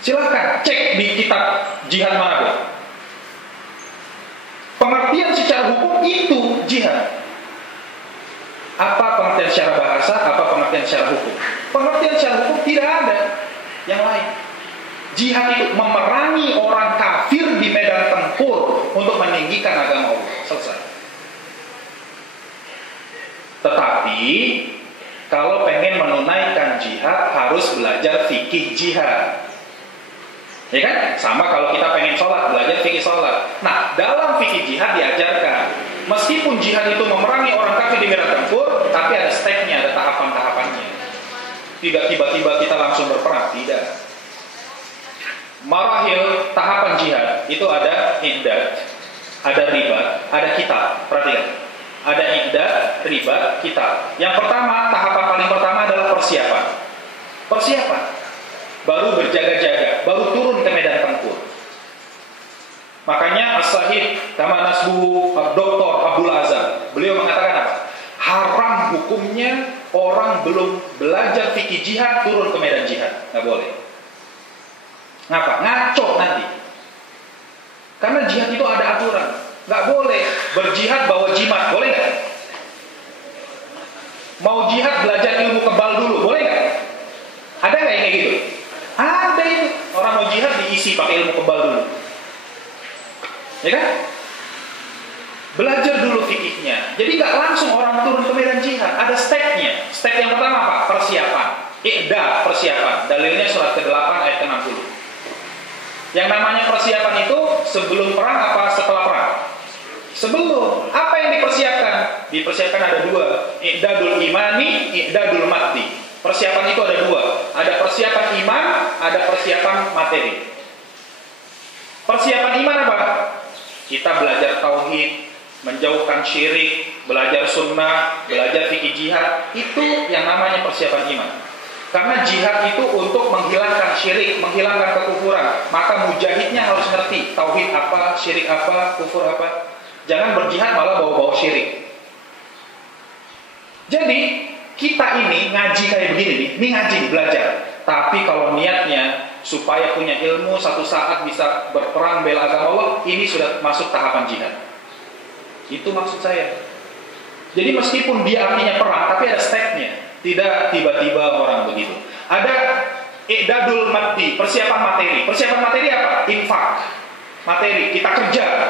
Silahkan cek di kitab jihad manapun. Pengertian secara hukum itu jihad. Apa pengertian secara bahasa, apa pengertian secara hukum? Pengertian secara hukum tidak ada yang lain. Jihad itu memerangi orang kafir di medan tempur untuk meninggikan agama Allah. Selesai. Tetapi kalau pengen menunaikan jihad harus belajar fikih jihad. Ya kan? Sama kalau kita pengen sholat, belajar fikih sholat. Nah, dalam fikih jihad diajarkan, meskipun jihad itu memerangi orang kafir di medan tempur, tapi ada stepnya, ada tahapan-tahapannya. Tidak tiba-tiba kita langsung berperang, tidak. Marahil tahapan jihad itu ada i'dad, ada riba, ada kitab. Perhatikan. Ada i'dad, riba, kitab. Yang pertama, tahapan paling pertama adalah persiapan. Persiapan. Baru berjaga-jaga, baru turun ke medan tempur. Makanya As-Sahih kama nasbuhu Dr. Abdul Azam, beliau mengatakan apa? Haram hukumnya orang belum belajar fikih jihad turun ke medan jihad. Nggak boleh. Ngapa? Ngaco nanti. Karena jihad itu ada aturan. Nggak boleh berjihad bawa jimat, boleh nggak? Mau jihad belajar ilmu kebal dulu, boleh nggak? Ada nggak yang kayak gitu? Ada itu. Orang mau jihad diisi pakai ilmu kebal dulu. Ya kan? Belajar dulu fikihnya. Jadi nggak langsung orang turun ke medan jihad. Ada stepnya. Step yang pertama apa? Persiapan. I'dad, persiapan. Dalilnya surat ke-8 ayat ke-60. Yang namanya persiapan itu sebelum perang apa setelah perang? Sebelum. Apa yang dipersiapkan? Dipersiapkan ada dua. I'dadul imani, i'dadul mati. Persiapan itu ada dua. Ada persiapan iman, ada persiapan materi. Persiapan iman apa? Kita belajar tauhid, menjauhkan syirik, belajar sunnah, belajar fikih jihad. Itu yang namanya persiapan iman. Karena jihad itu untuk menghilangkan syirik, menghilangkan kekufuran. Maka mujahidnya harus ngerti tauhid apa, syirik apa, kufur apa. Jangan berjihad malah bawa-bawa syirik. Jadi kita ini ngaji kayak begini nih, ini ngaji, belajar. Tapi kalau niatnya supaya punya ilmu satu saat bisa berperang bela agama Allah, ini sudah masuk tahapan jihad. Itu maksud saya. Jadi meskipun dia artinya perang, tapi ada stepnya. Tidak tiba-tiba orang begitu. Ada I'dadul maddi, persiapan materi. Persiapan materi apa? Infak. Materi, kita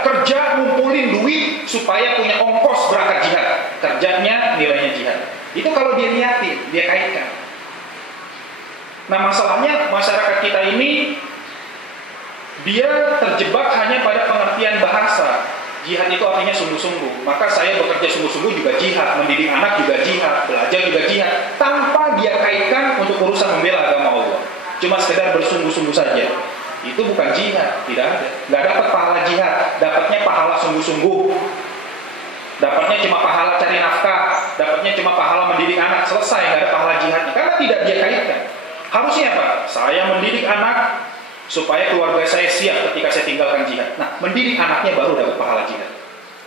kerja ngumpulin duit supaya punya ongkos berangkat jihad. Kerjanya nilainya jihad. Itu kalau dia niatin, dia kaitkan. Nah, masalahnya masyarakat kita ini dia terjebak hanya pada pengertian bahasa. Jihad itu artinya sungguh-sungguh. Maka saya bekerja sungguh-sungguh juga jihad, mendidik anak juga jihad, belajar juga jihad, tanpa dia kaitkan untuk urusan membela agama Allah. Cuma sekedar bersungguh-sungguh saja. Itu bukan jihad, tidak ada. Nggak dapat pahala jihad, dapatnya pahala sungguh-sungguh. Dapatnya cuma pahala cari nafkah, dapatnya cuma pahala mendidik anak, selesai, nggak ada pahala jihadnya. Karena tidak dia kaitkan. Harusnya apa? Saya mendidik anak supaya keluarga saya siap ketika saya tinggalkan jihad. Nah, mendidik anaknya baru dapat pahala jihad.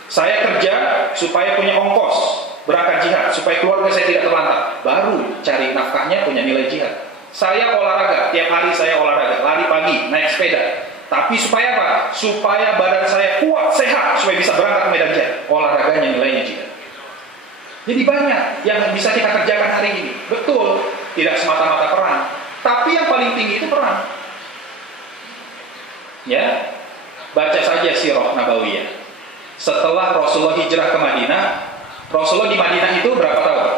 Saya kerja supaya punya ongkos berangkat jihad, supaya keluarga saya tidak terlantar, baru cari nafkahnya punya nilai jihad. Saya olahraga, tiap hari saya olahraga, lari pagi, naik sepeda. Tapi supaya apa? Supaya badan saya kuat, sehat, supaya bisa berangkat ke medan jihad. Olahraganya nilainya jihad. Jadi banyak yang bisa kita kerjakan hari ini. Betul, tidak semata-mata perang, tapi yang paling tinggi itu perang. Ya, baca saja sirah Nabawiyah. Setelah Rasulullah hijrah ke Madinah, Rasulullah di Madinah itu berapa tahun?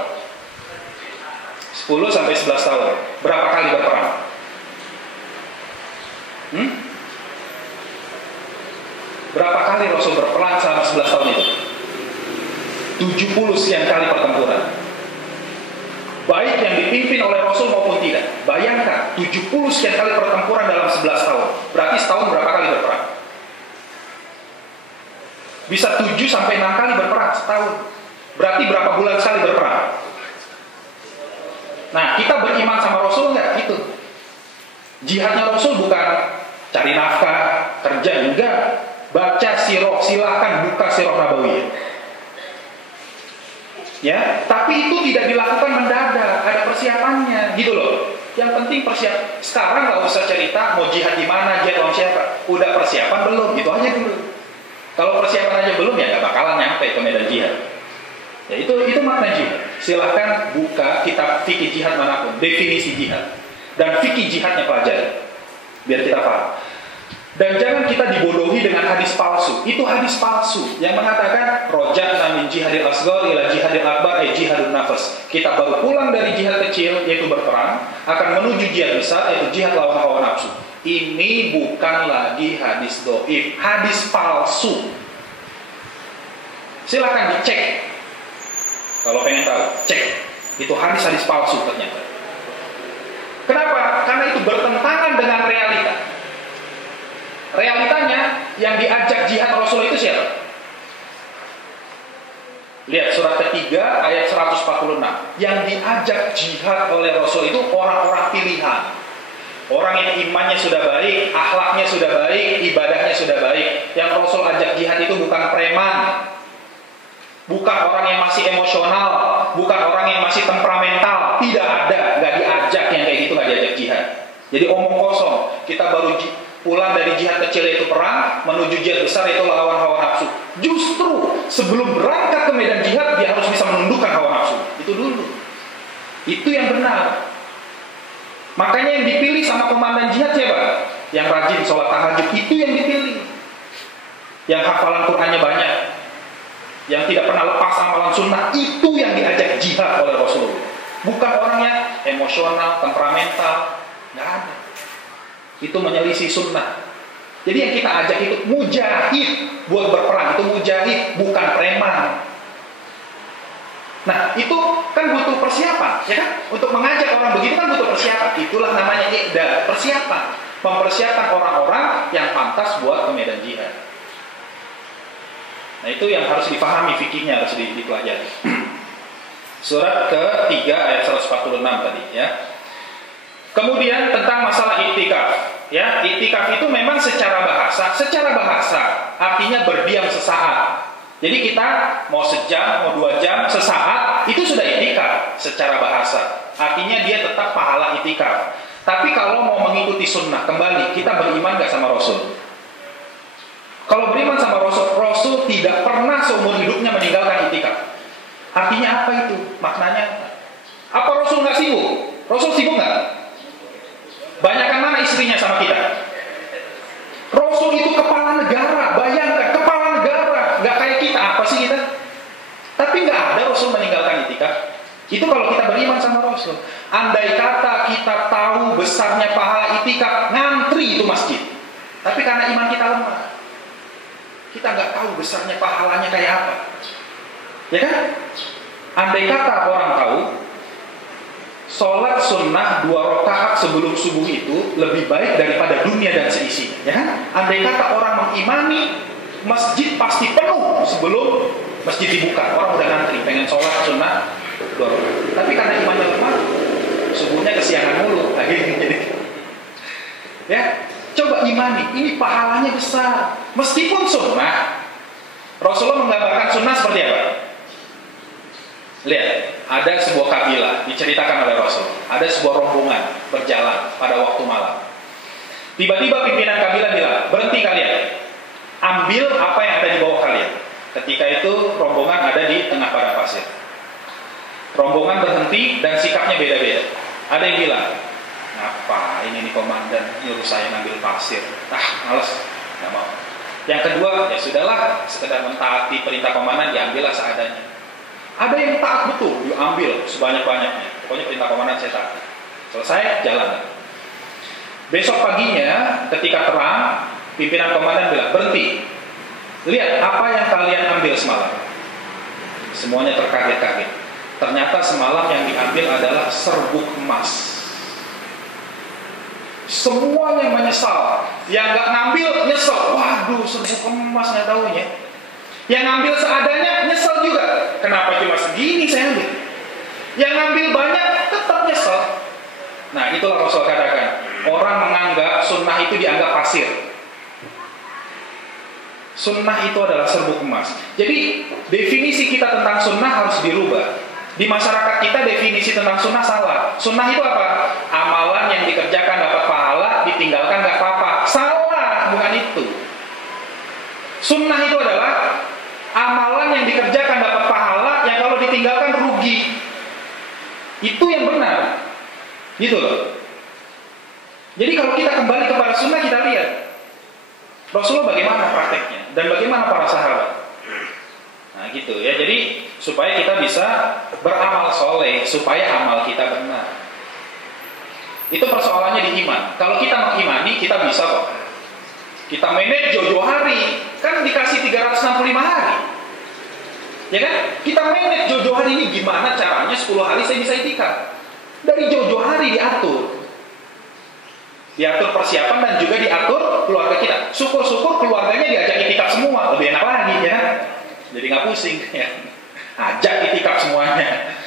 10 sampai 11 tahun. Berapa kali berperang? Berapa kali Rasul berperang selama 11 tahun itu? 70 sekian kali pertempuran. Baik yang dipimpin oleh Rasul maupun tidak. Bayangkan 70 sekian kali pertempuran dalam 11 tahun. Berarti setahun berapa kali berperang? Bisa 7 sampai 6 kali berperang setahun. Berarti berapa bulan sekali berperang? Nah, kita beriman sama Rasul enggak? Itu. Jihadnya Rasul bukan cari nafkah, kerja, enggak. Baca sirah, silahkan buka sirah Nabawiyah. Ya, tapi itu tidak dilakukan mendadak, ada persiapannya, gitu loh. Yang penting persiapan. Sekarang nggak usah cerita mau jihad di mana, jihad lawan siapa. Udah persiapan belum? Gitu aja dulu. Kalau persiapan aja belum, ya nggak bakalan nyampe ke medan jihad. Ya itu makna jihad. Silahkan buka kitab fikih jihad manapun, definisi jihad dan fikih jihadnya pelajari, biar kita paham. Dan jangan kita dibodohi dengan hadis palsu. Itu hadis palsu yang mengatakan roja'na min jihadil asghar ila jihadil akbar, jihadun nafas. Kita baru pulang dari jihad kecil, yaitu berperang, akan menuju jihad besar, yaitu jihad lawan hawa nafsu. Ini bukan lagi hadis dhaif, hadis palsu. Silakan dicek. Kalau pengen tahu, cek. Itu hadis-hadis palsu ternyata. Kenapa? Karena itu bertentangan dengan realita. Realitanya yang diajak jihad Rasul itu siapa? Lihat surat ketiga ayat 146. Yang diajak jihad oleh Rasul itu orang-orang pilihan. Orang yang imannya sudah baik, akhlaknya sudah baik, ibadahnya sudah baik. Yang Rasul ajak jihad itu bukan preman, bukan orang yang masih emosional, bukan orang yang masih temperamental. Tidak ada, nggak diajak yang kayak gitu, nggak diajak jihad. Jadi omong kosong. Kita baru pulang dari jihad kecil yaitu perang, menuju jihad besar yaitu lawan hawa nafsu. Justru sebelum berangkat ke medan jihad, dia harus bisa menundukkan hawa nafsu. Itu dulu. Itu yang benar. Makanya yang dipilih sama komandan jihad siapa? Yang rajin sholat tahajud, itu yang dipilih. Yang hafalan Qur'annya banyak, yang tidak pernah lepas amalan sunnah, itu yang diajak jihad oleh Rasulullah. Bukan orangnya emosional, temperamental, nggak ada. Itu menyelisih sunnah. Jadi yang kita ajak itu mujahid buat berperang, itu mujahid, bukan preman. Nah, itu kan butuh persiapan, ya kan? Untuk mengajak orang begitu kan butuh persiapan. Itulah namanya i'dad, persiapan. Mempersiapkan orang-orang yang pantas buat ke medan jihad. Nah, itu yang harus dipahami, fikihnya harus dipelajari. Surat ke-3 ayat 146 tadi, ya. Kemudian tentang masalah iktikaf, ya. Iktikaf itu memang secara bahasa artinya berdiam sesaat. Jadi kita mau sejam, mau 2 jam, sesaat, itu sudah iktikaf secara bahasa. Artinya dia tetap pahala iktikaf. Tapi kalau mau mengikuti sunnah, kembali, kita beriman gak sama Rasul? Kalau beriman sama Rasul, Rasul tidak pernah seumur hidupnya meninggalkan iktikaf. Artinya apa itu? Maknanya apa? Apa Rasul gak sibuk? Rasul sibuk gak? istrinya sama kita. Rasul itu kepala negara, bayangkan kepala negara, nggak kayak kita, apa sih kita? Tapi nggak ada Rasul meninggalkan itikaf. Itu kalau kita beriman sama Rasul. Andai kata kita tahu besarnya pahala itikaf, ngantri itu masjid. Tapi karena iman kita lemah, kita nggak tahu besarnya pahalanya kayak apa. Ya kan? Andai kata orang tahu sholat sunnah 2 rakaat sebelum subuh itu lebih baik daripada dunia dan seisinya, ya kan? Andai kata orang mengimani masjid pasti penuh sebelum masjid dibuka, orang udah ngantri pengen sholat sunnah 2 rakaat. Tapi karena imannya lemah, subuhnya kesiangan mulu, akhirnya jadi. Ya, coba imani, ini pahalanya besar. Meskipun sunnah, Rasulullah menggambarkan sunnah seperti apa? Lihat, ada sebuah kabilah diceritakan oleh Rasul. Ada sebuah rombongan berjalan pada waktu malam. Tiba-tiba pimpinan kabilah bilang, berhenti kalian, ambil apa yang ada di bawah kalian. Ketika itu rombongan ada di tengah padang pasir. Rombongan berhenti dan sikapnya beda-beda. Ada yang bilang, ngapa ini nih komandan nyuruh saya ngambil pasir? Males, nggak mau. Yang kedua, ya sudahlah, sekedar mentaati perintah komandan, diambillah seadanya. Ada yang taat betul, diambil sebanyak-banyaknya. Pokoknya perintah komandan saya taat. Selesai, jalan. Besok paginya, ketika terang, pimpinan komandan bilang, berhenti. Lihat apa yang kalian ambil semalam. Semuanya terkaget-kaget. Ternyata semalam yang diambil adalah serbuk emas. Semuanya menyesal. Yang nggak ngambil nyesel. Waduh, serbuk emas nggak tahunya. Yang ngambil seadanya nyesel juga. Kenapa cuma segini saya ambil? Yang ngambil banyak tetap nyesel. Nah, itulah Rasul katakan, orang menganggap sunnah itu dianggap pasir. Sunnah itu adalah serbuk emas. Jadi definisi kita tentang sunnah harus dirubah. Di masyarakat kita definisi tentang sunnah salah. Sunnah itu apa? Amalan yang dikerjakan dapat pahala, ditinggalkan nggak apa-apa. Salah, bukan itu. Sunnah itu adalah amalan yang dikerjakan dapat pahala, yang kalau ditinggalkan rugi. Itu yang benar. Gitu loh. Jadi kalau kita kembali kepada sunnah, kita lihat Rasulullah bagaimana prakteknya dan bagaimana para sahabat. Nah gitu ya. Jadi supaya kita bisa beramal soleh, supaya amal kita benar. Itu persoalannya di iman. Kalau kita mengimani, kita bisa kok. Kita manage jauh-jauh hari, kan dikasih 365 hari. Ya kan? Kita manage jauh-jauh hari ini gimana caranya 10 hari saya bisa itikaf. Dari jauh-jauh hari diatur. Diatur persiapan dan juga diatur keluarga kita. Syukur-syukur keluarganya diajak itikaf semua, lebih enak lagi ya. Jadi nggak pusing ya. Ajak itikaf semuanya.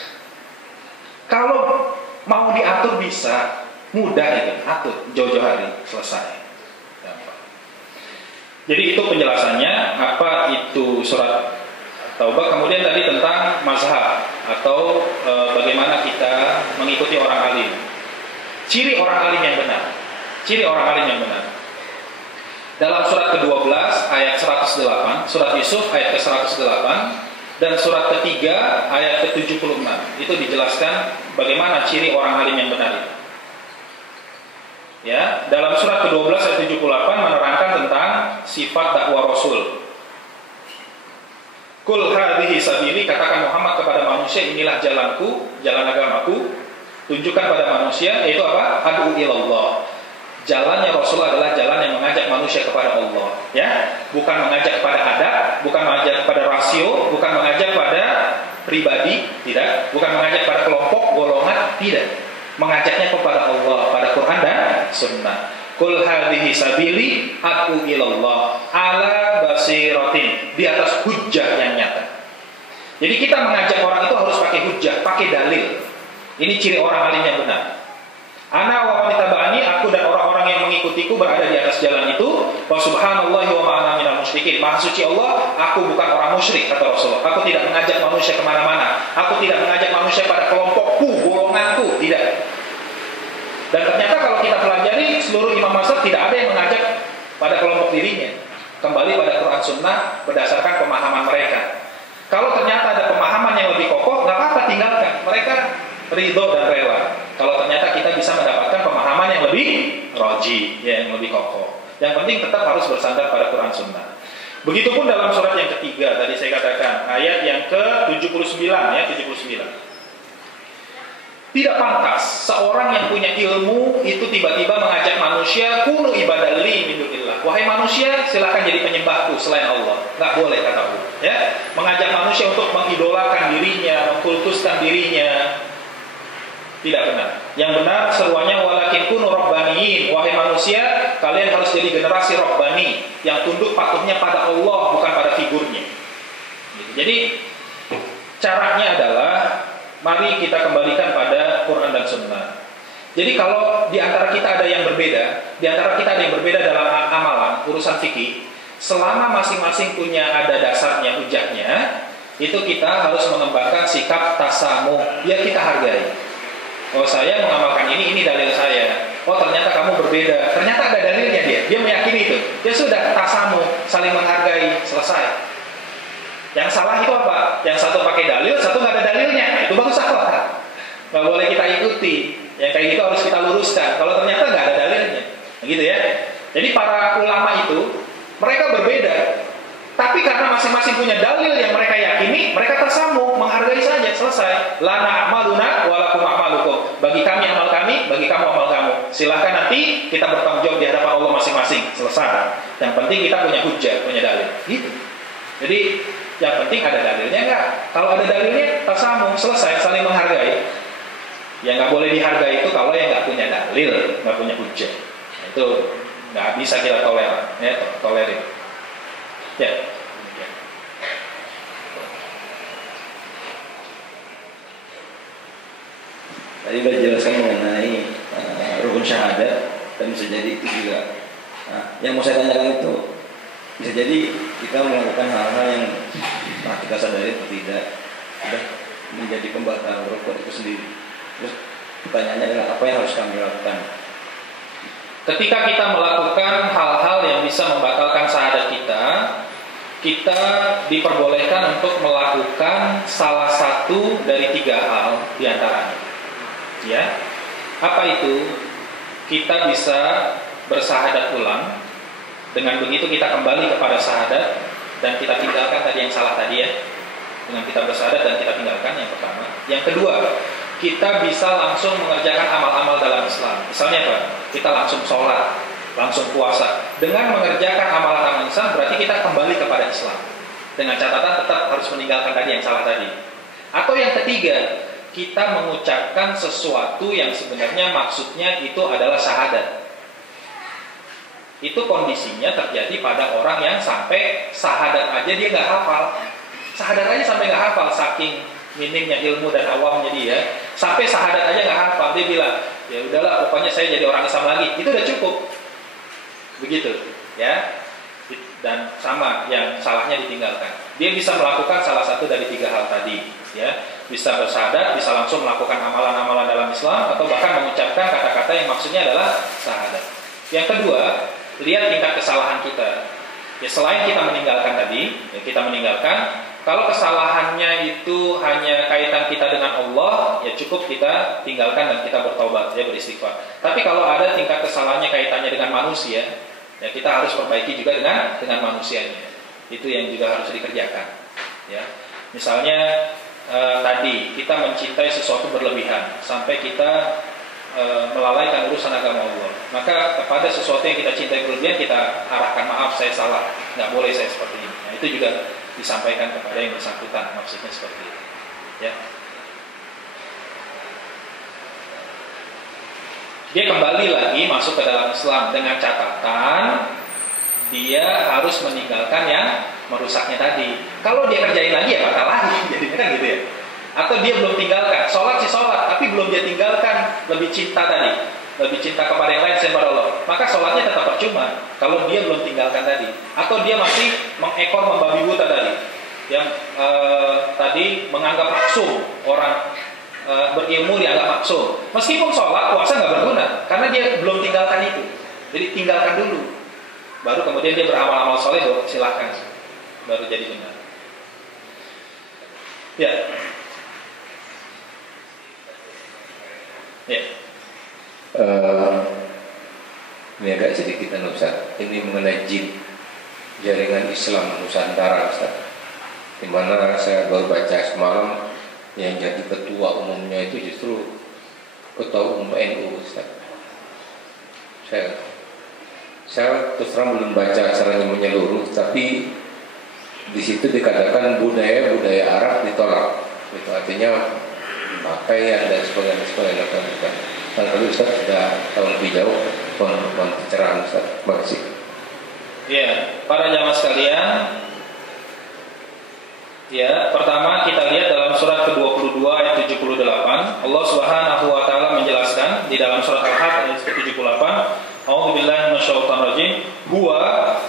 Kalau mau diatur bisa, mudah itu, atur jauh-jauh hari selesai. Jadi itu penjelasannya apa itu surat Taubah. Kemudian tadi tentang mazhab atau bagaimana kita mengikuti orang alim. Ciri orang alim yang benar. Ciri orang alim yang benar. Dalam surat ke-12 ayat 108, surat Yusuf ayat ke-108 dan surat ketiga ayat ke-76 itu dijelaskan bagaimana ciri orang alim yang benar. Ya, dalam surat ke-12 ayat 78 menerangkan tentang sifat dakwah Rasul. Kul hadhihi sabili, katakan Muhammad kepada manusia, inilah jalanku, jalan agamaku. Tunjukkan pada manusia, yaitu apa? Ad'u ilallah. Jalannya Rasul adalah jalan yang mengajak manusia kepada Allah, ya, bukan mengajak kepada adab, bukan mengajak kepada rasio, bukan mengajak pada pribadi, tidak, bukan mengajak pada kelompok, golongan, tidak. Mengajaknya kepada Allah, pada Quran dan Sunnah. Kul hadhihi sabili ad'u ilallah ala basiratin, di atas hujjah yang nyata. Jadi kita mengajak orang itu harus pakai hujjah, pakai dalil. Ini ciri orang alim yang benar. Ana wa man tabani, aku dan orang-orang yang mengikutiku berada di atas jalan itu. Wa subhanallahi wa ma ana minal musyrikin. Maha suci Allah, aku bukan orang musyrik, kata Rasulullah. Aku tidak mengajak manusia kemana-mana. Aku tidak mengajak manusia pada kelompokku, golonganku, tidak. Dan ternyata kalau kita pelajari seluruh imam mazhab tidak ada yang mengajak pada kelompok dirinya. Kembali pada Quran Sunnah berdasarkan pemahaman mereka. Kalau ternyata ada pemahaman yang lebih kokoh, nggak apa-apa, tinggalkan. Mereka ridho dan rela. Kalau ternyata kita bisa bisa mendapatkan pemahaman yang lebih roji, ya, yang lebih kokoh. Yang penting tetap harus bersandar pada Quran Sunnah. Begitupun dalam surat yang ketiga, tadi saya katakan, ayat yang ke-79, ya, 79. Tidak pantas seorang yang punya ilmu itu tiba-tiba mengajak manusia kunu ibadalli min dunillah. Wahai manusia, silakan jadi penyembahku selain Allah. Enggak boleh, kata Allah. Ya, mengajak manusia untuk mengidolakan dirinya, mengkultuskan dirinya. Tidak benar. Yang benar seruannya walakin kunu rabbaniyin. Wahai manusia, kalian harus jadi generasi rabbani yang tunduk patuhnya pada Allah, bukan pada figurnya. Jadi caranya adalah mari kita kembalikan pada Quran dan Sunnah. Jadi kalau di antara kita ada yang berbeda, dalam amalan, urusan fikih, selama masing-masing punya ada dasarnya, hujahnya, itu kita harus mengembangkan sikap tasamuh. Ya, kita hargai. Oh, saya mengamalkan ini dalil saya. Oh, ternyata kamu berbeda. Ternyata ada dalilnya dia meyakini itu. Ya sudah, tasamuh, saling menghargai, selesai. Yang salah itu apa? Yang satu pakai dalil, satu nggak ada dalilnya. Itu baru salah. Nggak boleh kita ikuti. Yang kayak gitu harus kita luruskan. Kalau ternyata nggak ada dalilnya, gitu ya. Jadi para ulama itu mereka berbeda, tapi karena masing-masing punya dalil yang mereka yakini, mereka tersamu, menghargai saja, selesai. Lana amaluna walakum amalukum. Bagi kami amal kami, bagi kamu amal kamu. Silahkan nanti kita bertanggung jawab di hadapan Allah masing-masing. Selesai. Yang penting kita punya hujah, punya dalil. Gitu. Jadi yang penting ada dalilnya enggak? Kalau ada dalilnya, tersamu, selesai, saling menghargai. Yang nggak boleh dihargai itu kalau yang nggak punya dalil, nggak punya hujah. Nah, itu nggak bisa kita tolerir. Ya. Tadi sudah jelaskan mengenai rukun syahadat, dan bisa jadi itu juga. Nah, yang mau saya tanyakan itu bisa jadi kita melakukan hal-hal yang kita sadari atau tidak sudah menjadi pembatal rukun itu sendiri. Terus pertanyaannya adalah apa yang harus kami lakukan? Ketika kita melakukan hal-hal yang bisa membatalkan syahadat kita diperbolehkan untuk melakukan salah satu dari 3 hal diantaranya. Ya, apa itu? Kita bisa bersahadat ulang. Dengan begitu kita kembali kepada syahadat dan kita tinggalkan tadi yang salah tadi, ya. Dengan kita bersahadat dan kita tinggalkan yang pertama. Yang kedua, kita bisa langsung mengerjakan amal-amal dalam Islam. Misalnya apa? Kita langsung sholat, langsung puasa. Dengan mengerjakan amalan-amalan Islam berarti kita kembali kepada Islam. Dengan catatan tetap harus meninggalkan tadi yang salah tadi. Atau yang ketiga, kita mengucapkan sesuatu yang sebenarnya maksudnya itu adalah syahadat. Itu kondisinya terjadi pada orang yang sampai syahadat aja dia nggak hafal. Syahadat aja sampai nggak hafal, saking minimnya ilmu dan awamnya dia. Sampai syahadat aja nggak hafal, dia bilang, ya udahlah, pokoknya saya jadi orang Islam lagi. Itu udah cukup, begitu, ya. Dan sama, yang salahnya ditinggalkan. Dia bisa melakukan salah satu dari 3 hal tadi, ya. Bisa bersyahadat, bisa langsung melakukan amalan-amalan dalam Islam, atau bahkan mengucapkan kata-kata yang maksudnya adalah syahadat. Yang kedua, lihat tingkat kesalahan kita. Ya, selain kita meninggalkan tadi, ya, kita meninggalkan. Kalau kesalahannya itu hanya kaitan kita dengan Allah, ya cukup kita tinggalkan dan kita bertobat, ya, beristighfar. Tapi kalau ada tingkat kesalahannya kaitannya dengan manusia, ya kita harus perbaiki juga dengan manusianya. Itu yang juga harus dikerjakan. Ya, misalnya tadi kita mencintai sesuatu berlebihan sampai kita melalaikan urusan agama Allah. Maka kepada sesuatu yang kita cintai berlebihan kita arahkan, maaf saya salah, nggak boleh saya seperti ini. Nah, itu juga disampaikan kepada yang bersangkutan, maksudnya seperti itu. Ya. Dia kembali lagi masuk ke dalam Islam dengan catatan dia harus meninggalkan yang merusaknya tadi. Kalau dia kerjain lagi ya batal lagi, jadinya kan gitu ya. Atau dia belum tinggalkan, sholat sih sholat, tapi belum dia tinggalkan, lebih cinta tadi, lebih cinta kepada yang lain selain Allah, maka sholatnya tetap percuma kalau dia belum tinggalkan tadi. Atau dia masih mengekor membabi buta tadi, yang tadi menganggap maksum, orang berilmu dianggap maksum, meskipun sholat puasa nggak berguna karena dia belum tinggalkan itu. Jadi tinggalkan dulu, baru kemudian dia beramal-amal soleh, silahkan, baru jadi benar. Ya. Ya. Ini agak sedikit Ustaz. Ini mengenai jin, jaringan Islam Nusantara Ustaz. Di mana saya baru baca semalam yang jadi ketua umumnya itu justru ketua umum NU Ustaz. Saya terus terang belum baca caranya menyeluruh, tapi di situ dikatakan budaya Arab ditolak. Itu artinya pakaian dan sebagainya. Kalau Ustaz sudah tahu lebih jauh, mohon pencerahan Ustaz. Terima kasih. Ya, para jamaah sekalian. Ya, pertama kita lihat dalam surat ke-22 ayat 78, Allah Subhanahu wa taala menjelaskan di dalam surat Al-Hajj ayat ke-78, A'udzubillahi minasyaitonirrajim, huwa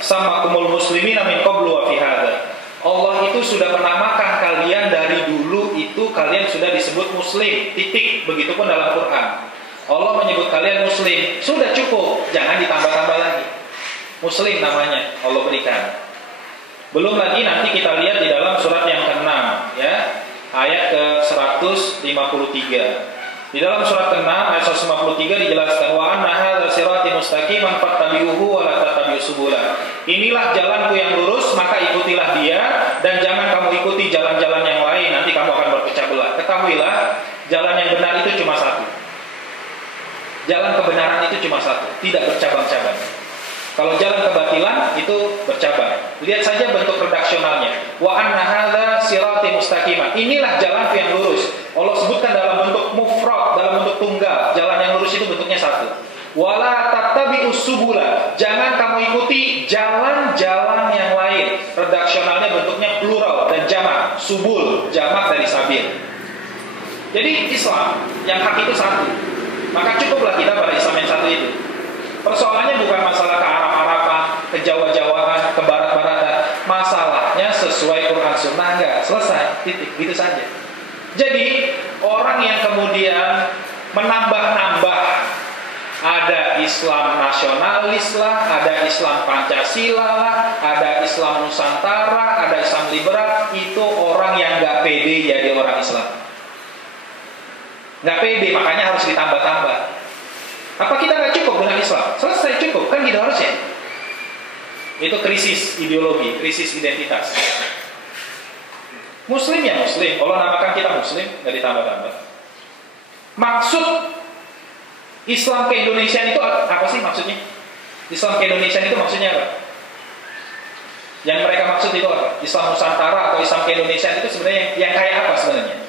samakumul muslimina min qablu wa fi hadza. Allah itu sudah menamakan kalian dari dulu, itu kalian sudah disebut muslim, titik. Begitupun dalam Quran. Allah menyebut kalian muslim, sudah cukup, jangan ditambah-tambah lagi. Muslim namanya Allah berikan. Belum lagi nanti kita lihat di dalam surat yang ke-6 ya, ayat ke-153. Di dalam surat ke-6 ayat 153 dijelaskan wa anna hadza sirati mustaqiman fattabi'uhu wa la tattabi'us subula. Inilah jalanku yang lurus, maka ikutilah dia dan jangan kamu ikuti jalan-jalan yang lain, nanti kamu akan berpecah belah. Ketahuilah, jalan yang benar itu cuma satu. Jalan kebenaran itu cuma satu, tidak bercabang-cabang. Kalau jalan kebatilan itu bercabang. Lihat saja bentuk redaksionalnya. Wa anna hadza sirati mustaqiman. Inilah jalanku yang lurus. Allah sebutkan dalam bentuk mufrad, dalam bentuk tunggal. Jalan yang lurus itu bentuknya satu. Wala tattabi'us subula. Jangan kamu ikuti jalan-jalan yang lain. Redaksionalnya bentuknya plural dan jamak. Subul, jamak dari sabil. Jadi Islam yang hak itu satu. Maka cukuplah kita pada Islam yang satu itu. Persoalannya bukan masalah ke Arab-Araban, ke Jawa-Jawaan, ke Barat-Baratan. Masalahnya sesuai Quran Sunnah enggak? Selesai, titik, gitu saja. Jadi orang yang kemudian menambah-nambah, ada Islam nasionalis lah, ada Islam Pancasila lah, ada Islam Nusantara, ada Islam liberal, itu orang yang nggak pede jadi orang Islam. Nggak pede, makanya harus ditambah-tambah. Apa kita nggak cukup dengan Islam? Selesai, cukup, kan gitu harusnya. Itu krisis ideologi, krisis identitas. Muslim ya Muslim, Allah namakan kita Muslim, nggak ditambah-tambah. Maksud Islam ke Indonesia itu apa sih maksudnya? Islam ke Indonesia itu maksudnya apa? Yang mereka maksud itu apa? Islam Nusantara atau Islam ke Indonesia itu sebenarnya yang kayak apa sebenarnya?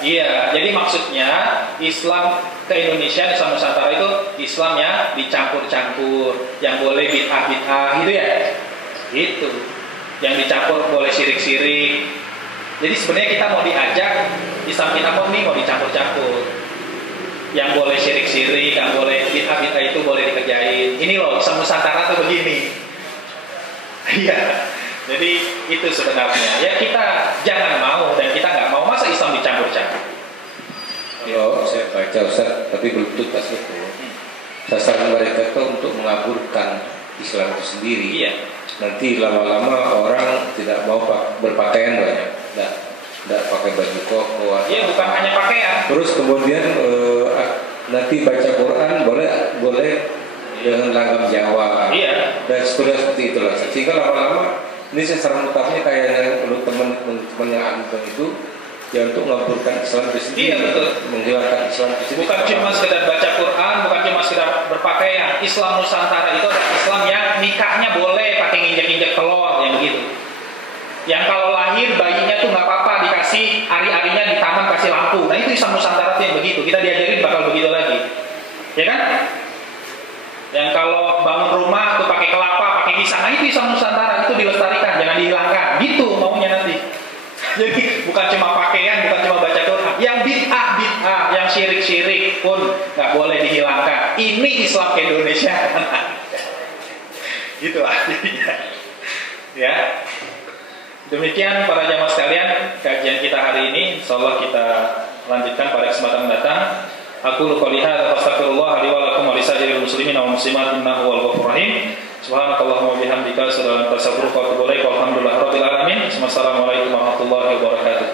Iya, jadi maksudnya Islam ke Indonesia, Islam Nusantara itu Islam yang dicampur-campur, yang boleh bid'ah-bid'ah gitu ya. Gitu. Yang dicampur boleh syirik-syirik. Jadi sebenarnya kita mau diajak Islam kita mau dicampur-campur. Yang boleh syirik-syirik, yang boleh bid'ah-bid'ah itu boleh dikerjain. Ini loh, Islam Nusantara tuh begini. Iya. Jadi itu sebenarnya. Ya kita jangan mau dan kita nggak mau masa Islam dicampur-campur. Yo, saya baca Ustaz, tapi belum tuntas betul. Sasaran mereka itu untuk mengaburkan Islam itu sendiri. Iya. Nanti lama-lama orang tidak mau berpakaian banyak, tidak pakai baju koko. Iya, bukan hanya pakaian. Terus kemudian nanti baca Quran boleh dengan langgam Jawa. Iya. Dan seperti itulah. Sehingga lama-lama ini secara mutafnya kayak teman-teman yang agama itu ya untuk mengaburkan Islam itu sendiri. Iya betul. Menghilangkan Islam itu sendiri. Bukan cuma sekedar baca Quran, bukan cuma sekedar berpakaian. Islam Nusantara itu adalah Islam yang nikahnya boleh pakai nginjek-nginjek telur yang begitu. Yang kalau lahir bayinya tuh nggak apa-apa dikasih ari-arinya di taman kasih lampu. Nah itu Islam Nusantara tuh yang begitu. Kita diajarin bakal begitu lagi, ya kan? Yang kalau bangun rumah tuh pakai kelapa, pakai pisang, nah itu Islam Nusantara, itu dilestarikan, jangan dihilangkan. Gitu maunya nanti. Jadi bukan cuma pakaian, bukan cuma baca Quran, yang bid'ah, yang syirik pun nggak boleh dihilangkan. Ini Islam ke Indonesia. Gitu artinya. Ya. Demikian para jamaah sekalian, kajian kita hari ini. Insyaallah kita lanjutkan pada kesempatan mendatang. Aku qouli hadza astaghfirullah li wa lakum wa lisa'iril muslimin wal muslimat innahu wal ghafurur rahim. Subhanakallahumma wa bihamdika asyhadu an la ilaha illa anta astaghfiruka wa atubu ilaik. Walhamdulillahirabbil alamin. Wassalamualaikum warahmatullahi wabarakatuh.